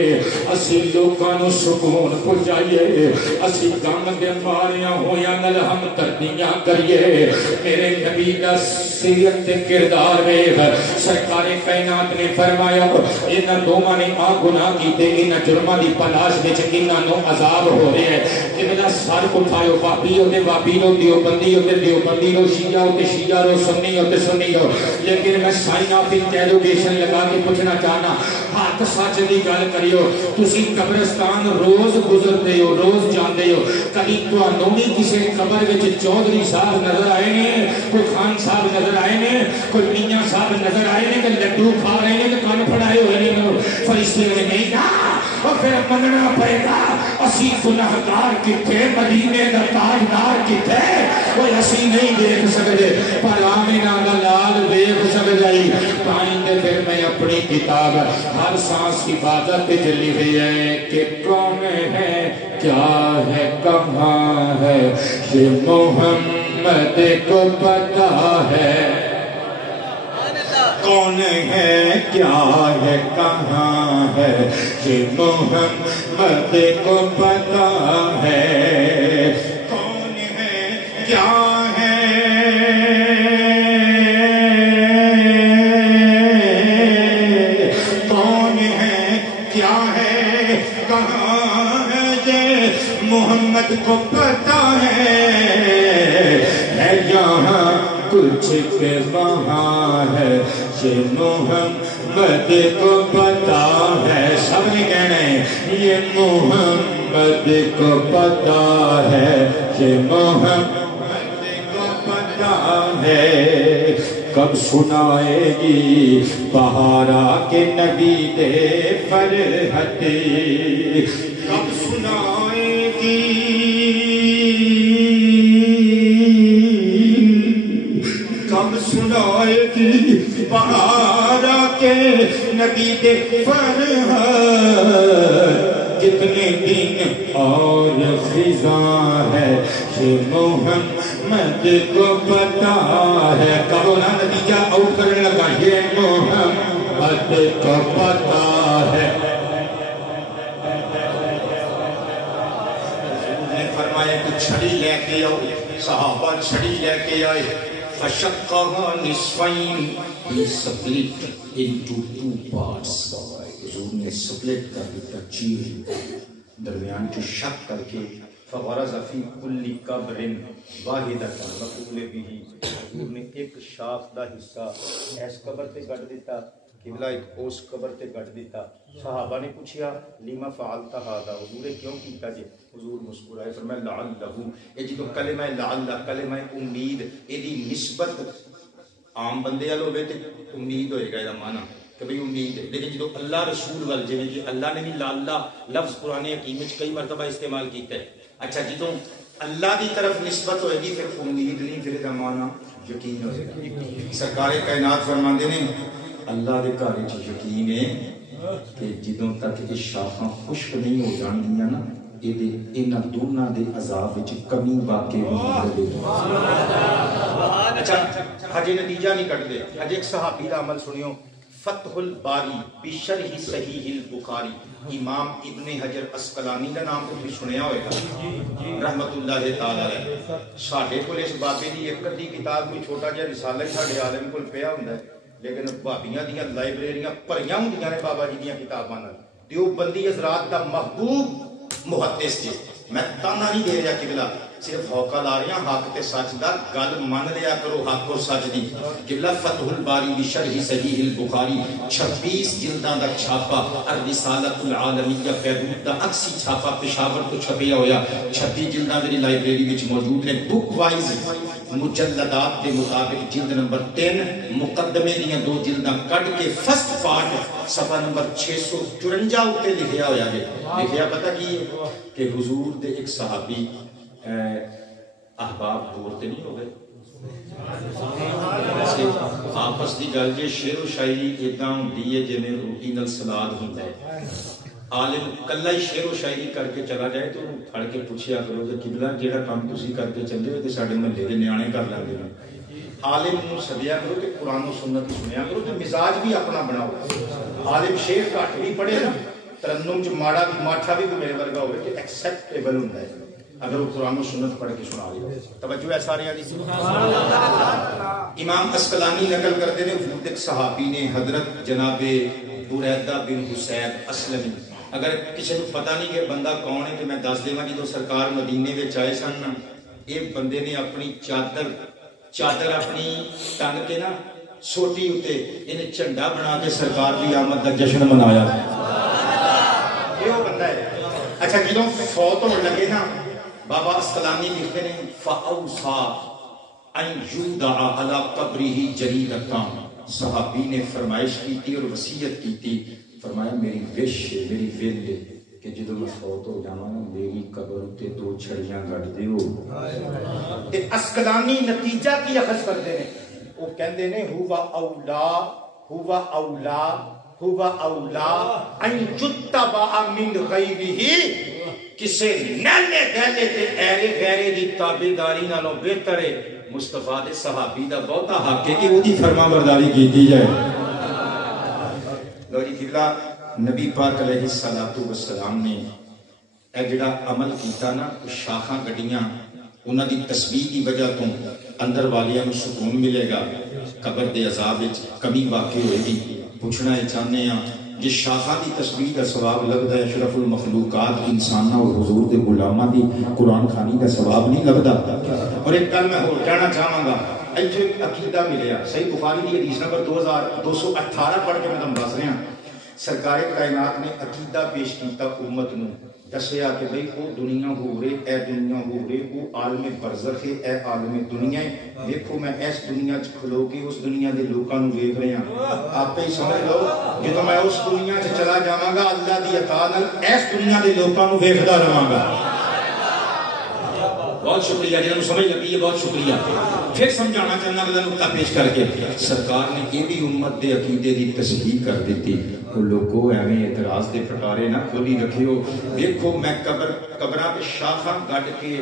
اسی لوکاں نو سکون پہنچائیے اسی غم دے ماریاں ہویاں نال ہمدردیاں کریے میرے نبی دا سیرت تے کردار ویکھ سرکار کائنات نے فرمایا انہاں دوواں نے آ گناہ کیتے انہاں جرماں دی تلاش وچ انہاں نو عذاب ہو رہا ہے کہ میرا سر اٹھاؤ بابی ہوتے بابی ہو دیوبندی ہوتے دیوبندی ہو شیعہ ہوتے شیعہ ہو سنی ہوتے سنی ہو لیکن میں سائن آف انٹیروگیشن لگا کے پوچھنا چاہنا ہاتھ سچ دی گل کریو تسی قبرستان روز گزرتے ہو روز جاندے ہو کبھی تانوں بھی کسی قبر وچ چودھری صاحب نظر آئے نے کوئی خان صاحب نظر آئے نے کوئی میاں صاحب نظر آئے نے کہ لڈو کھا رہے ہیں کہ کان پھڑائے ہوئے نے فرشتے نے نہیں کہا اور پھر مننا پڑے گا اسی گناہگار کتے مدینے دا تاجدار کتے وہ اسی نہیں دیکھ سکتے پر آمینہ دا لال دیکھ سکتے پائندے پھر میں اپنی کتاب ہر سانس کی عبادت پہ چلی ہوئی ہے کہ کون ہے کیا ہے کہاں ہے یہ محمد کو پتا ہے کون ہے کیا ہے کہاں ہے یہ محمد کو پتا ہے کون ہے کیا ہے کون ہے کیا ہے کہاں ہے یہ محمد کو پتا ہے یہاں کچھ کے وہاں ہے یہ محمد کو پتا ہے سب نے کہنا ہے یہ محمد کو پتا ہے یہ محمد کو پتا ہے کب سنائے گی بہارا کے نبی دے فرحت کب سنائے گی کب سنائے گی بہارا کے نبی دے فرحت کتنے دن اور خزاں ہے یہ محمد کو پتا ہے کب نہ نتیجہ آؤٹ کرنے لگا یہ محمد کو پتا ہے نے فرمایا کہ چھڑی لے کے آؤ صحابہ چھڑی لے کے آئے فشقها نصفین he split into two parts حضور نے سپلٹ کر دیتا چیر درمیان جو شق کر کے فغرز فی کل قبر واحدۃ مقبول بھی حضور نے ایک شاخ دا حصہ اس قبر تے گڈ دیتا قبلہ ایک اس قبر تے گڈ دیتا صحابہ نے پوچھا لما فعلت هذا حضور کیوں کیتا جے حضور مسکرائے فرمایا لعلہ یہ جو کلمہ لعل کلمہ امید ایدی نسبت عام بندے والے ہوے تے امید ہوئے گا یہ معنی کہ بھئی امید ہے لیکن جو اللہ رسول وال جویں کہ اللہ نے بھی لعل لفظ قرآن حکیم وچ کئی مرتبہ استعمال کیتا ہے اچھا جدوں اللہ دی طرف نسبت ہوئے گی پھر امید نہیں پھر دا معنی یقین ہوئے گا سرکار کائنات فرماندے نے اللہ دے گھر وچ یقین ہے کہ جدوں تک یہ شاخاں خشک نہیں ہو جان گیاں نا انہاں دونوں دے عذاب وچ کمی واقع ہوندی ہے اچھا ہجے نتیجہ نہیں کٹ دے ہجے ایک صحابی دا عمل سنیو فتح الباری بشرح صحیح البخاری امام ابن حجر اسقلانی دا نام تو بھی سنیا ہوئے گا رحمت اللہ تعالی علیہ ساڈے کول اس بابے دی ایک دی کتاب کوئی چھوٹا جہا رسالہ ساڈے عالم کول پیا ہوندا ہے لیکن بھابیاں دیاں لائبریریاں بھریاں ہوندیاں نے بابا جی دیاں کتاباں نال دیوبندی حضرات دا محبوب محدث جی میں تانا نہیں دے رہا قبلہ صرف ہوکا لا رہا حق تے سچ دا گل من لیا کرو حق اور سچ دی قبلہ فتح الباری بشرح صحیح البخاری 26 جلداں دا چھاپا الرسالۃ العالمیہ بیروت دا اکسی چھاپا پشاور تو چھپیا ہویا 26 جلداں میری لائبریری وچ موجود نے بک وائز مجلدات دے مطابق جلد نمبر 3 مقدمے دیاں 2 جلداں کٹ کے فرسٹ پارٹ صفحہ نمبر 654 اتے لکھیا ہویا ہے لکھیا پتہ کی ہے کہ حضور دے ایک صحابی احباب دور تے نہیں ہو گئے آپس دی گل جے شعر و شاعری اداں ہوندی ہے جویں روٹی نال سلاد ہوندا ہے عالم کلا ہی شعر و شاعری کر کے چلا جائے تو پھڑ کے پوچھیا کرو کہ قبلہ جیڑا کام تسی کر کے چلے ہو تے ساڈے محلے دے نیانے کر لیندے نے عالم نو سدیا کرو کہ قرآن و سنت سنیا کرو تو مزاج بھی اپنا بناؤ. عالم شیر گھٹ بھی پڑھے نا ترنم چ ماڑا بھی ماٹھا بھی میرے ورگا ہوئے کہ ایکسیپٹیبل ہوتا ہے اگر وہ قرآن و سنت پڑھ کے سنا رہی ہو. توجہ ہے سارے علی. امام اسقلانی نقل کرتے ہیں وجود ایک صحابی نے حضرت جناب بریدہ بن حسین اسلمی. اگر کسی کو پتہ نہیں کہ بندہ کون ہے کہ میں دس دیواں جدوں سرکار مدینے وچ آئے سن نا ایک بندے نے اپنی چادر اپنی ٹنگ کے نا سوٹی اتے انہیں جھنڈا بنا کے سرکار کی آمد کا جشن منایا. یہ وہ بندہ ہے. اچھا جدوں فوت ہونے لگے نا بابا اسقلانی لکھتے ہیں فاوصا ان یودع علی قبرہ جریدۃ. صحابی نے فرمائش کی تھی اور وصیت کی تھی. فرمایا میری وش میری ول کہ جدوں میں فوت ہو جاواں میری قبر تے 2 چھڑیاں گڈ دیو. تے اسقلانی نتیجہ کی اخذ کرتے ہیں وہ کہندے نے ہوا اولا ان یتبع من غیرہ. کسے نیلے دہلے تے ایرے غیرے دی تابعداری نالوں بہتر ہے مصطفیٰ دے صحابی دا بہتا حق ہے کہ وہ دی فرما برداری کیتی جائے. لوری قبلہ نبی پاک علیہ السلام نے اے جڑا عمل کیتا نا شاخاں گڈیاں انہاں دی تسبیح دی وجہ تو اندر والیاں نوں سکون ملے گا قبر دے عذاب وچ کمی واقع ہوئے گی. پوچھنا ہے چاہنے ہاں جی شاخاں دی تسبیح دا ثواب لگدا ہے اشرف المخلوقات انساناں اور حضور دے غلاماں دی قرآن خوانی دا ثواب نہیں لگدا. اور ایک گل میں ہور کہنا چاہواں گا ایتھے عقیدہ ملیا صحیح بخاری دی حدیث نمبر 2218 پڑھ کے میں تم دس رہا. سرکار کائنات نے عقیدہ پیش کیتا امت نو دسیا کہ بھئی وہ دنیا ہو رہے اے دنیا ہو رہے وہ عالم برزخ ہے اے عالم دنیا ہے. دیکھو میں اس دنیا چ کھلو کے اس دنیا دے لوکاں نو ویکھ رہا آپ ہی سمجھ لو جدوں میں اس دنیا چ چلا جاواں گا اللہ دی عطا نال اس دنیا دے لوکاں نو ویکھدا رہاں گا. بہت شکریہ جنہوں سمجھ لگی ہے بہت شکریہ. پھر سمجھانا چاہنا اگلا نقطہ پیش کر کے سرکار نے یہ بھی امت دے عقیدے دی تصحیح کر دیتی. وہ لوگوں ایویں اعتراض دے پٹارے نہ کھولی رکھیو. دیکھو میں قبراں تے شاخاں گڈ کے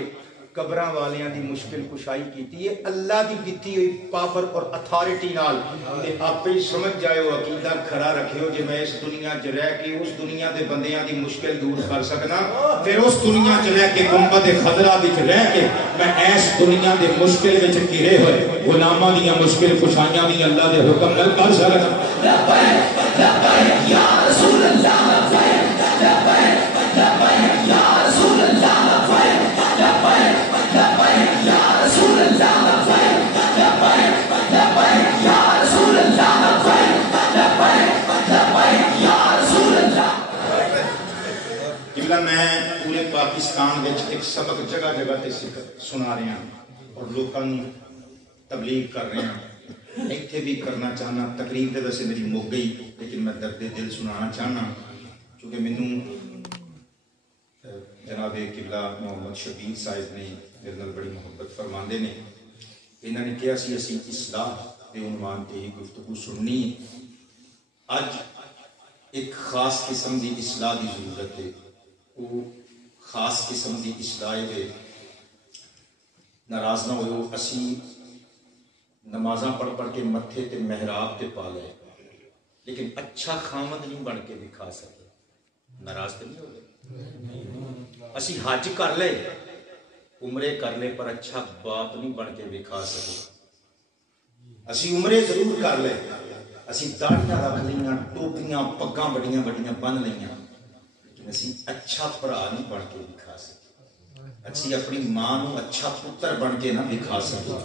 قبراں والیاں دی مشکل کشائی کیتی ہے اللہ دی دتی ہوئی پاور اور اتھارٹی نال. تے آپ ہی سمجھ جائے ہو عقیدہ کھڑا رکھیو جے میں اس دنیا چ رہ کے اس دنیا دے بندیاں دی مشکل دور کر سکنا پھر اس دنیا چ رہ کے گنبد خضرا وچ رہ کے میں اس دنیا دے مشکل وچ گھرے ہوئے غلاماں دی مشکل کشائیاں بھی اللہ دے حکم نال کر سکنا. لبیک لبیک یا رسول اللہ لبیک لبیک لبیک یا رسول اللہ لبیک لبیک لبیک یا رسول اللہ لبیک لبیک لبیک یا رسول اللہ لبیک لبیک لبیک یا رسول اللہ. قبلہ میں پورے پاکستان وچ ایک سبق جگہ جگہ تے سنا رہے ہیں اور لوکاں نوں تبلیغ کر رہے ہیں. ایتھے بھی کرنا چاہنا تقریر تے ویسے میری مک گئی لیکن میں درد دل سنانا چاہنا کیونکہ مینوں جناب قبلہ محمد شبیر صاحب نے میرے نال بڑی محبت فرماندے نے. انہاں نے کہا سی اسی اصلاح دے عنوان تے گفتگو سننی. اج ایک خاص قسم دی اصلاح دی ضرورت ہے. وہ خاص قسم دی اصلاح ہے ناراض نہ ہوئے اسی نمازاں پڑھ کے متھے تے محراب تے پا لے لیکن اچھا خامد نہیں بن کے دکھا سکے. ناراض تو نہیں ہوئے اسی حج کر لے عمرے کر لے پر اچھا باپ نہیں بن کے دکھا سکے. اسی عمرے ضرور کر لے اسی داڑیاں رکھ لیاں ٹوپیاں پگاں بڑیاں بڑیاں بن لیاں لیکن اسی اچھا بھرا نہیں بن کے دکھا سکے. اسی اپنی ماں نو اچھا پتر بن کے نہ دکھا سکے.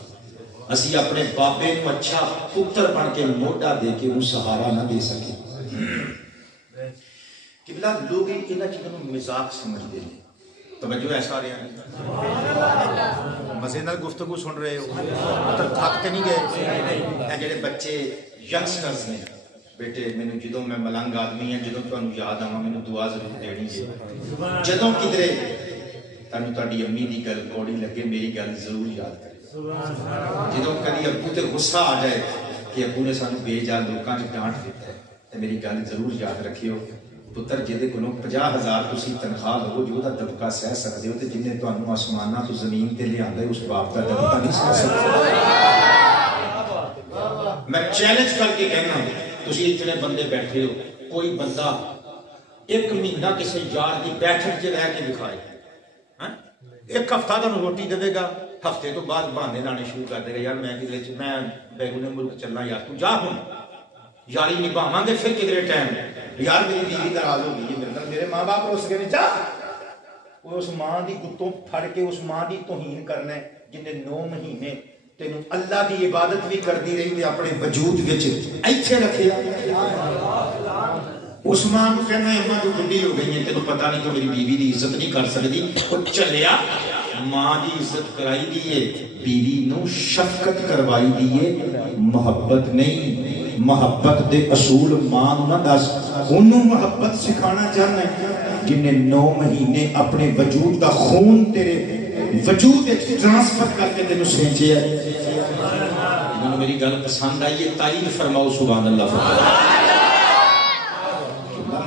اسی اپنے بابے کو اچھا پتر بن کے موٹا دے کے وہ سہارا نہ دے سکے. قبلہ لوگ انہاں چیزوں کو مذاق سمجھتے ہیں. توجہ ہے سارے مزے نال گفتگو سن رہے ہو مطلب تھک تے نہیں گئے. اے جڑے بچے ینگسٹرز نے بیٹے مینوں جدوں میں ملنگ آدمی ہیں جدوں تانوں یاد آواں مینوں دعا ضرور دینی ہے. جدوں کدرے تانوں تہاڈی امی دی گل کوڑی لگے میری گل ضرور یاد کرے. جدوں کدی ابو تے غصہ آ جائے کہ ابو نے سانوں بے جا لوکاں چ ڈانٹ دیتا ہے تے میری گل ضرور یاد رکھیو پتر جہدے کولوں 50,000 تسی تنخواہ لو جو دا دبکا سہ سکدے ہو تے جن نے تانوں آسماناں تو زمین تے لے آندا اس باپ دا دبکا نہیں سہ سکدے. میں چیلنج کر کے کہنا تسی اتنے بندے بیٹھے ہو کوئی بندہ ایک مہینہ کسی یار کی بیٹھک چ رہ کے دکھائے ایک ہفتہ تمہیں روٹی دے گا ہفتے تو بعد بہانے لانے شروع کر دے گا یار میں بیرون ملک چلنا یار تو جا ہوں یاری نبھاواں گے پھر کدھر ٹائم یار میری بیوی ناراض ہو گئی میرے ماں باپ روس گئے جا اس ماں دی گتوں پھڑ کے اس ماں دی توہین کرنا ہے جن نے 9 مہینے تینوں اللہ دی عبادت بھی کرتی رہی تے اپنے وجود وچ ایتھے رکھے اس ماں کو کہنا ہے ماں تو بڈھی ہو گئی ہے تینوں پتہ نہیں تو میری بیوی دی عزت نہیں کر سکتی وہ چلیا ماں دی عزت کرائی دیئے بیوی نو شفقت کروائی دیئے محبت نہیں محبت دے اصول ماں نہ دس انہوں محبت سکھانا چاہنا ہے جن نے 9 مہینے اپنے وجود کا خون تیرے وجود ٹرانسفر کر کے تینوں سینچے ہے انہوں میری گل پسند آئی ہے تعریف فرماؤ سبحان اللہ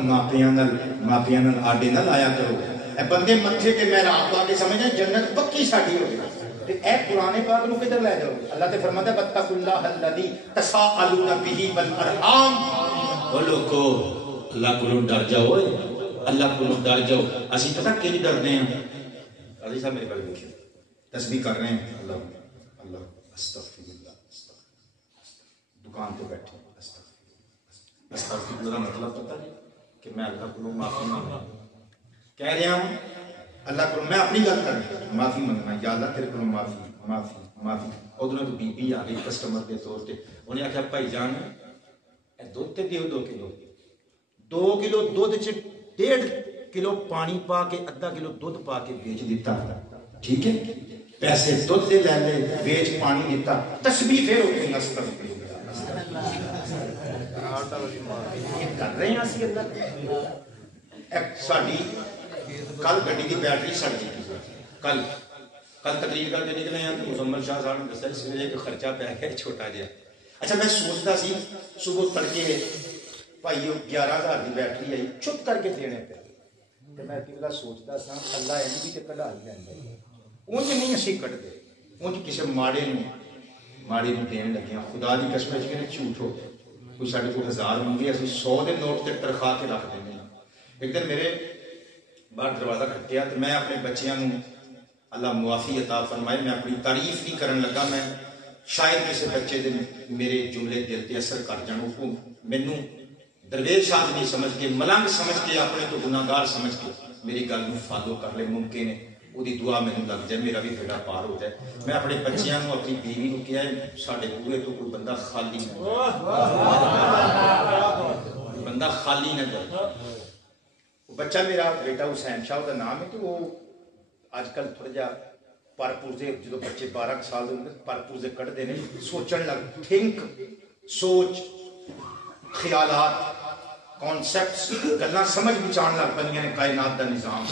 ماپیاں نال آڈے نہ لایا کرو اے بندے متھے تے محراب پا کے سمجھیں جنت پکی ساڈی ہو گئی اے قرآن پاک نو کدھر لے جاؤ اللہ تے فرماتا ہے واتقوا اللہ الذی تساءلون به والارحام او لوگو اللہ کو ڈر جاؤ اللہ کو ڈر جاؤ اسی پتہ کیوں ڈردے ہیں علی صاحب میرے بل دیکھیں تسبیح کر رہے ہیں اللہ اللہ استغفر اللہ دکان پہ بیٹھے استغفر اللہ مطلب پتہ ہے کہ میں اللہ کو معافی مانگنا کہہ رہا ہوں اللہ کو میں اپنی گل کر معافی مانگنا یا اللہ تیرے کو معافی معافی معافی ادھر تو بی آ گئی کسٹمر کے طور پہ انہیں آخیا بھائی جان دودھ تے دیو 2 کلو 2 کلو دودھ چ 1.5 کلو پانی پا کے ادھا کلو دودھ پا کے بیچ دیتا ٹھیک ہے پیسے دودھ دے لے لے بیچ پانی دیتا تسبیح پھر ہو گئی استغفر کر رہے ہیں اسی اللہ ساڈی کل گڈی دی بیٹری سڑ گئی کل تقریر کر کے نکلے ہیں مزمل شاہ صاحب نے دسیا اس ویلے ایک خرچہ پہ گیا چھوٹا جہا اچھا میں سوچتا سی صبح تڑکے بھائی 11,000 دی بیٹری آئی چپ کر کے دینے پہ میں کلا سوچتا سا اللہ اینی بھی تے کڈا ہی لیندا ہے اونج نہیں اسی کٹدے اونج کسے ماڑے نو دین لگے خدا دی قسم ہے کہ جھوٹ ہو کوئی ساڈے کو 1000 منگے اسی 100 دے نوٹ تے ترخواہ کے رکھ دینے ایک دن میرے باہر دروازہ کھٹیا تو میں اپنے بچیاں نو اللہ معافی عطا فرمائے میں اپنی تعریف نہیں کرن لگا میں شاید کسی بچے دے میرے جملے دل تے اثر کر جان کو مینوں درویش آدمی سمجھ کے ملنگ سمجھ کے اپنے تو گناہگار سمجھ کے میری گل نو فالو کر لے ممکن ہے وہی دعا مینوں لگ جائے میرا بھی بیڑا پار ہو جائے میں اپنے بچیاں نو اپنی بیوی نو کہا ہے ساڈے بوئے تو کوئی بندہ خالی نہ بندہ خالی نہ جائے بچہ میرا بیٹا حسین شاہ کا نام ہے تو وہ آج کل تھوڑا جا پر پورزے جو بچے 12 سال ہوتے پر پورزے کٹتے ہیں سوچن لگ تھنک سوچ خیالات کانسیپٹس گلاں سمجھ بچان لگ پڑیاں نے کائنات دا نظام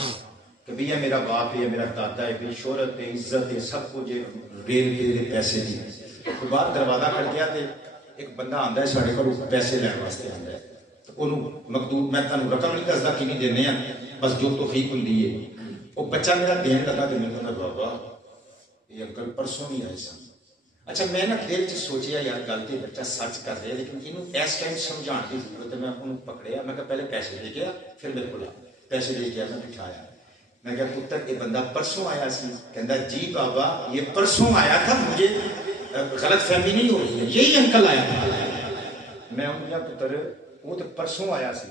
کہ بھی یہ میرا باپ ہے میرا دادا ہے بھی شہرت ہے عزت ہے سب کچھ ریل دے پیسے دی تو بعد دروازہ کھڑ گیا تے ایک بندہ آندا ہے ساڈے کول پیسے لین واسطے آندا ہے مقدور میں تانوں رقم نہیں دسدا کینی دینے ہیں بس جو توفیق ہوندی ہے وہ بچہ میرا دین لگا تے میں کہنا بابا یہ انکل پرسوں نہیں آئے سن اچھا میں نا دل چ سوچیا یار گل تے بچہ سچ کر رہا ہے لیکن اینوں اس ٹائم سمجھان دی ضرورت ہے میں انہوں پکڑیا میں کہ پہلے پیسے لے کے آ پھر میرے کو پیسے لے کے آ میں بٹھایا میں کہا پتر یہ بندہ پرسوں آیا سی کہندا جی بابا یہ پرسوں آیا تھا مجھے غلط فہمی نہیں ہو رہی ہے یہی انکل آیا تھا میں انہوں نے پتر وہ تو پرسوں آیا سی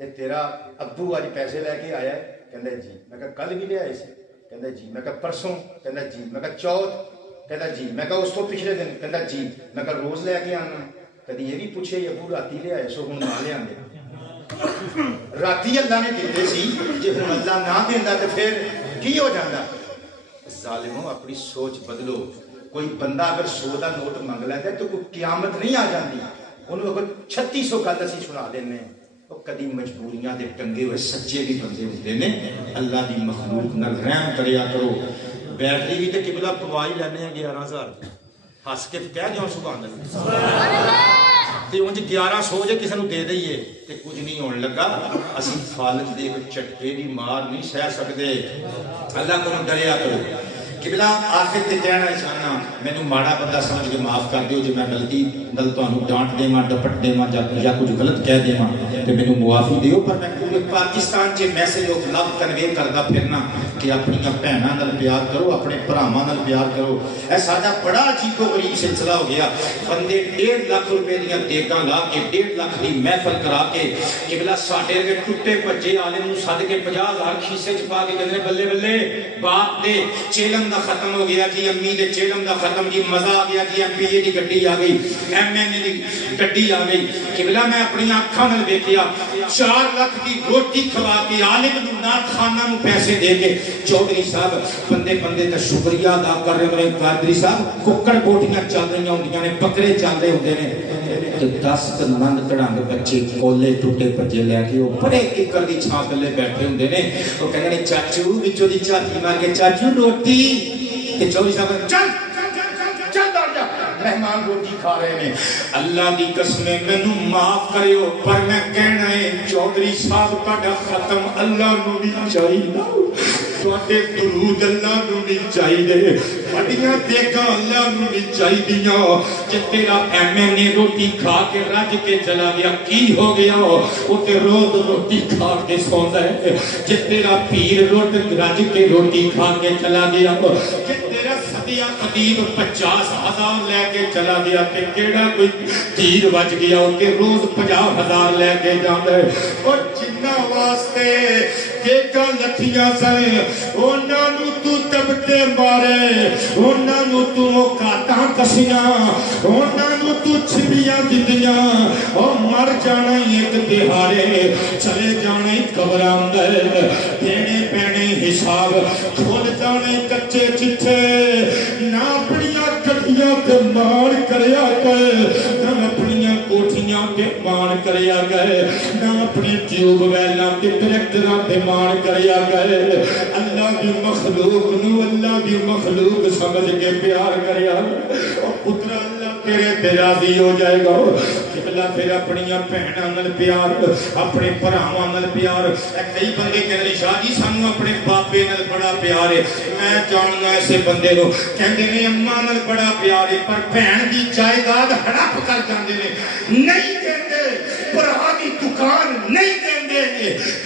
تے تیرا ابو آج پیسے لے کے آیا ہے کہندا جی میں کہا کل بھی لے آئے سی کہندا جی میں کہا پرسوں کہندا جی میں کہا چوتھ کہندا جی میں کہا اس تو پچھلے دن کہندا جی میں کہا روز لے کے آنا کدی یہ بھی پوچھے ابو راتی لے آئے سو ہن نہ لے آندے راتی اللہ نے دیتے سی جے ہن اللہ نہ دیندا تے پھر کی ہو جاندا ظالموں اپنی سوچ بدلو کوئی بندہ اگر 100 دا نوٹ منگ لیتا ہے تو کوئی قیامت نہیں آ جاندی انہوں اگر 3600 گل اسی سنا دینے وہ کدی مجبوریاں دے ٹنگے ہوئے سچے بھی بندے ہوتے ہیں اللہ دی مخلوق نال رحم کریا کرو بیٹری بھی تے قبلہ پوائی لینے ہیں 11000 ہس کے کہہ دیو سبحان اللہ تے اونج 1100 جے کسے نوں دے دئیے تے کچھ نہیں ہون لگا اسی فالج دے چٹکے دی مار نہیں سہ سکدے اللہ کو ڈریا کرو قبلہ آخر تے کہنا چاہنا مینوں ماڑا بندہ سمجھ کے معاف کر دیو جے میں غلطی گل تانوں ڈانٹ دیواں ڈپٹ دیواں یا کچھ غلط کہہ دیواں تے مینوں معافی دیو پر میں پورے پاکستان چ میسج آف لو کنوے کردا پھرنا کہ اپنی بہناں نال پیار کرو اپنے بھراواں نال پیار کرو اے ساڈا بڑا عجیب و غریب سلسلہ ہو گیا بندے 1.5 لاکھ روپے دیاں دیگاں لا کے 1.5 لاکھ دی محفل کرا کے قبلہ ساڈے دے ٹٹے بھجے عالم نوں سد کے 50,000 کھیسے چ پا کے کہندے بلے بلے باپ دے چیلم دا ختم ہو گیا جی امی دے چیلم دا ختم جی مزہ آ گیا جی ایم پی اے دی گڈی آ گئی ایم این اے دی گڈی آ گئی قبلہ میں اپنی آنکھاں نال ویکھیا 4 لاکھ دی روٹی کھوا کے عالم نوں نات خانہ نوں پیسے دے کے چودھری صاحب بندے بندے تے شکریہ ادا کر رہے ہیں قادری صاحب ککڑ کوٹیاں چل رہی ہوندیاں نے بکرے چل رہے ہوندے نے تے 10 نند کڑانگ بچے کولے ٹوٹے پجے لے کے او بڑے ایکڑ دی چھاں تلے بیٹھے ہوندے نے او کہندے نے چاچو وچوں دی چاچی مار کے چاچو روٹی تے چودھری صاحب چل چل دوڑ جا مہمان روٹی کھا رہے ہیں اللہ دی قسم مینوں معاف کریو پر میں کہنا ہے چودھری صاحب تہاڈا ختم اللہ نوں نہیں چاہیدا تواڈے درود اللہ نوں نہیں چاہیدے بڑیاں دیگاں اللہ نوں نہیں چاہیدیاں کہ تیرا ایم این اے روٹی کھا کے رج کے چلا گیا کی ہو گیا او تے روز روٹی کھا کے سوندا ہے کہ تیرا پیر روٹ رج کے روٹی کھا کے چلا گیا کہ تیرا صدیہ قدیب 50,000 لے کے چلا گیا تے کیڑا کوئی تیر وج گیا او تے روز 50,000 لے کے جاندا ہے او جنہ واسطے دیکھا لٹھیاں سن انہاں نوں تو تبتے مارے انہاں نوں تو اوقاتاں کسیاں انہاں نوں تو چھڑیاں دتیاں او مر جانا ایک دہاڑے چلے جانے قبراں اندر دینے پینے حساب کھول جانے کچے چٹھے نہ اپنیاں گڈیاں تے مار کریا کر نہ اپنیاں کوٹھیاں تے مان کریا گئے نہ اپنی ٹیوب ویلاں تے ٹریکٹراں تے مان کریا گئے اللہ دی مخلوق نو اللہ دی مخلوق سمجھ کے پیار کریا اور پتر اللہ تیرے تے راضی ہو جائے گا قبلہ پھر اپنی بہناں نال پیار اپنے بھراواں نال پیار کئی بندے کہندے شاہ جی سانو اپنے باپے نال بڑا پیار ہے میں جاننا ایسے بندے نو کہندے نے اماں نال بڑا پیار ہے پر بہن دی جائیداد ہڑپ کر جاندے نے نہیں کہندے بھرا دی دکان نہیں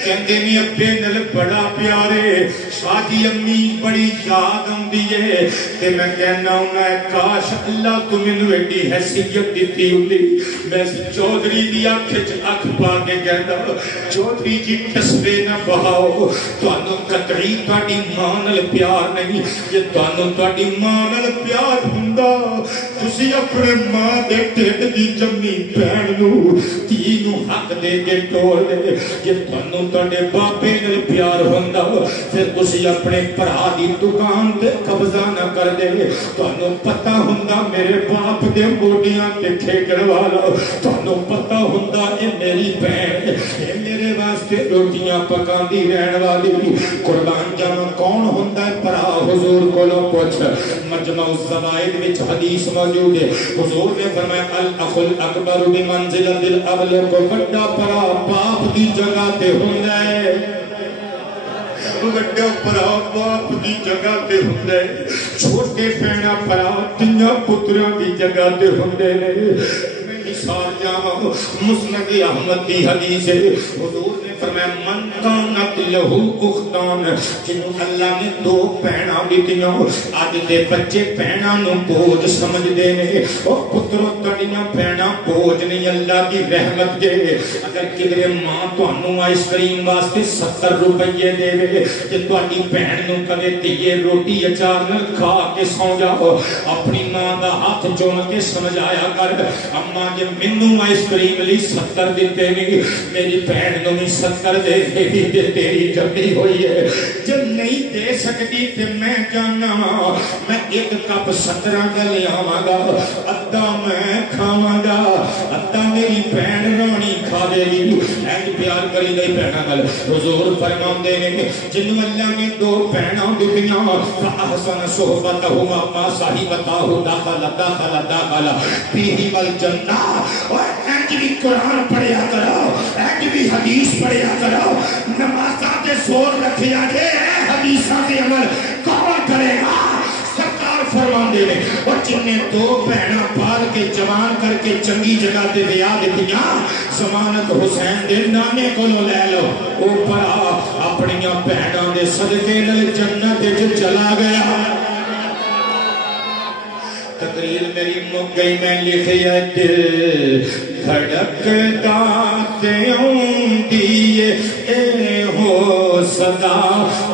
کہندے نے ابے نال بڑا پیار ہے شادی امی بڑی یاد آندی ہے تے میں کہنا ہوں کاش اللہ تو مینوں ایڈی حیثیت دتی ہوندی میں چودھری دی اکھ وچ اکھ پا کے کہندا چودھری جی قصبے نہ بہاؤ تانوں قطعی تہاڈی ماں نال پیار نہیں جے تانوں تہاڈی ماں نال پیار ہوندا تسی اپنے ماں دے ٹھڈ دی جمی بہن نوں تھی نوں حق دے کے ٹوڑ دے جے تانوں تہاڈے باپے نال پیار ہوندا پھر تسی اپنے بھرا دی دکان تے قبضہ نہ کر دے تانوں پتہ ہوندا میرے باپ دے گوڈیاں تے کھیکڑ والا تانوں پتہ ہوندا اے میری بہن اے میرے واسطے روٹیاں پکاندی رہن والی قربان جاواں کون ہوندا ہے بھرا حضور کولوں پوچھ مجمع الزوائد وچ حدیث موجود ہے حضور نے فرمایا الاخ الاکبر بمنزلۃ الابلغ کو بڑا بھرا باپ دی جگہ تے ہوندا ہے بڑا بھرا باپ دی جگہ تے ہوندا ہے چھوٹے بہنا بھرا تیاں پتراں دی جگہ تے ہوندے نے مثال جاواں مسند احمد کی حدیث ہے حضور نے فرمایا من کانت لہو اختان جنوں اللہ نے دو بہناں دتیاں اج دے بچے بہناں نوں بوجھ سمجھدے نے او پترو تڑیاں بہناں بوجھ نہیں اللہ دی رحمت دے اگر کدھر ماں تانوں آئس کریم واسطے 70 روپے دے تے تہاڈی بہن نوں کدے تیے روٹی اچار نال کھا کے سو جاؤ اپنی ماں دا ہاتھ چوم کے سمجھایا کر اما جے مینوں آئس کریم لی 70 دتے نہیں میری بہن نوں بھی 70 دے دے تیری جبی ہوئی ہے جے نہیں دے سکتی تے میں جانا میں ایک کپ 17 دا لے آواں گا ادھا میں کھاواں گا ادھا میری بہن رانی کھا دے گی اینج پیار کری گئی بہناں نال حضور فرماندے نے جنوں اللہ نے دو بہناں دتیاں فاحسن صحبتہما ما صاحبتہ داخل فیہ الجنہ اور اینج بھی قرآن پڑھیا کرو اینج بھی حدیث پڑھیا کرو نمازاں تے زور رکھیا جے حدیثاں تے عمل کون کرے گا نے دو بہنا پال کے جوان کر کے چنگی جگہ تے ویا دتیاں ضمانت حسین دے نانے کو لے لو اوپر اپنی بہنوں دے صدقے نال جنت وچ چلا گیا تقریر میری مک گئی میں لکھیا دل دھڑکتا تے اوندی اے ہو صدا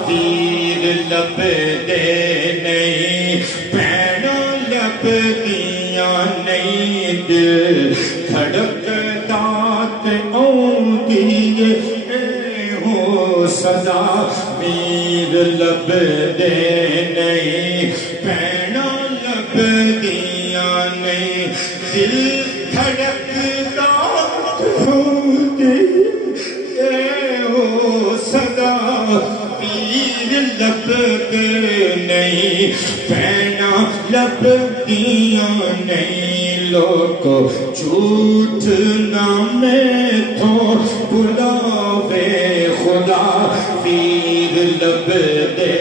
تیر لب دے نہیں پینا لب دیاں نہیں دل دھڑکتا تے اوندی اے ہو صدا تیر لب دے نہیں پینا لب دیاں نہیں دل دھڑکتا ہوتی اے ہو صدا پیر لب نہیں پینا لب دیاں نہیں لوگو جھوٹ نامے تو بلاوے خدا پیر لب دے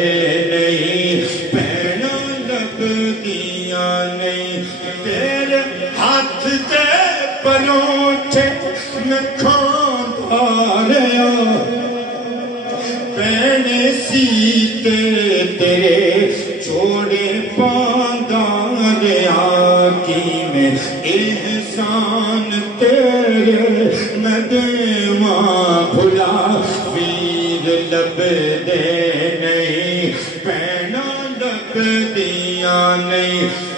نہیں پینا لب دیاں نہیں تیرے ہاتھ دے پروٹھے میں کھاندا رہیا پینے سیتے تیرے چھوڑے پاندا رہیا کی میں احسان تیرے میں دیواں بھلا پیر لب دے نہیں پینا لب دیاں نہیں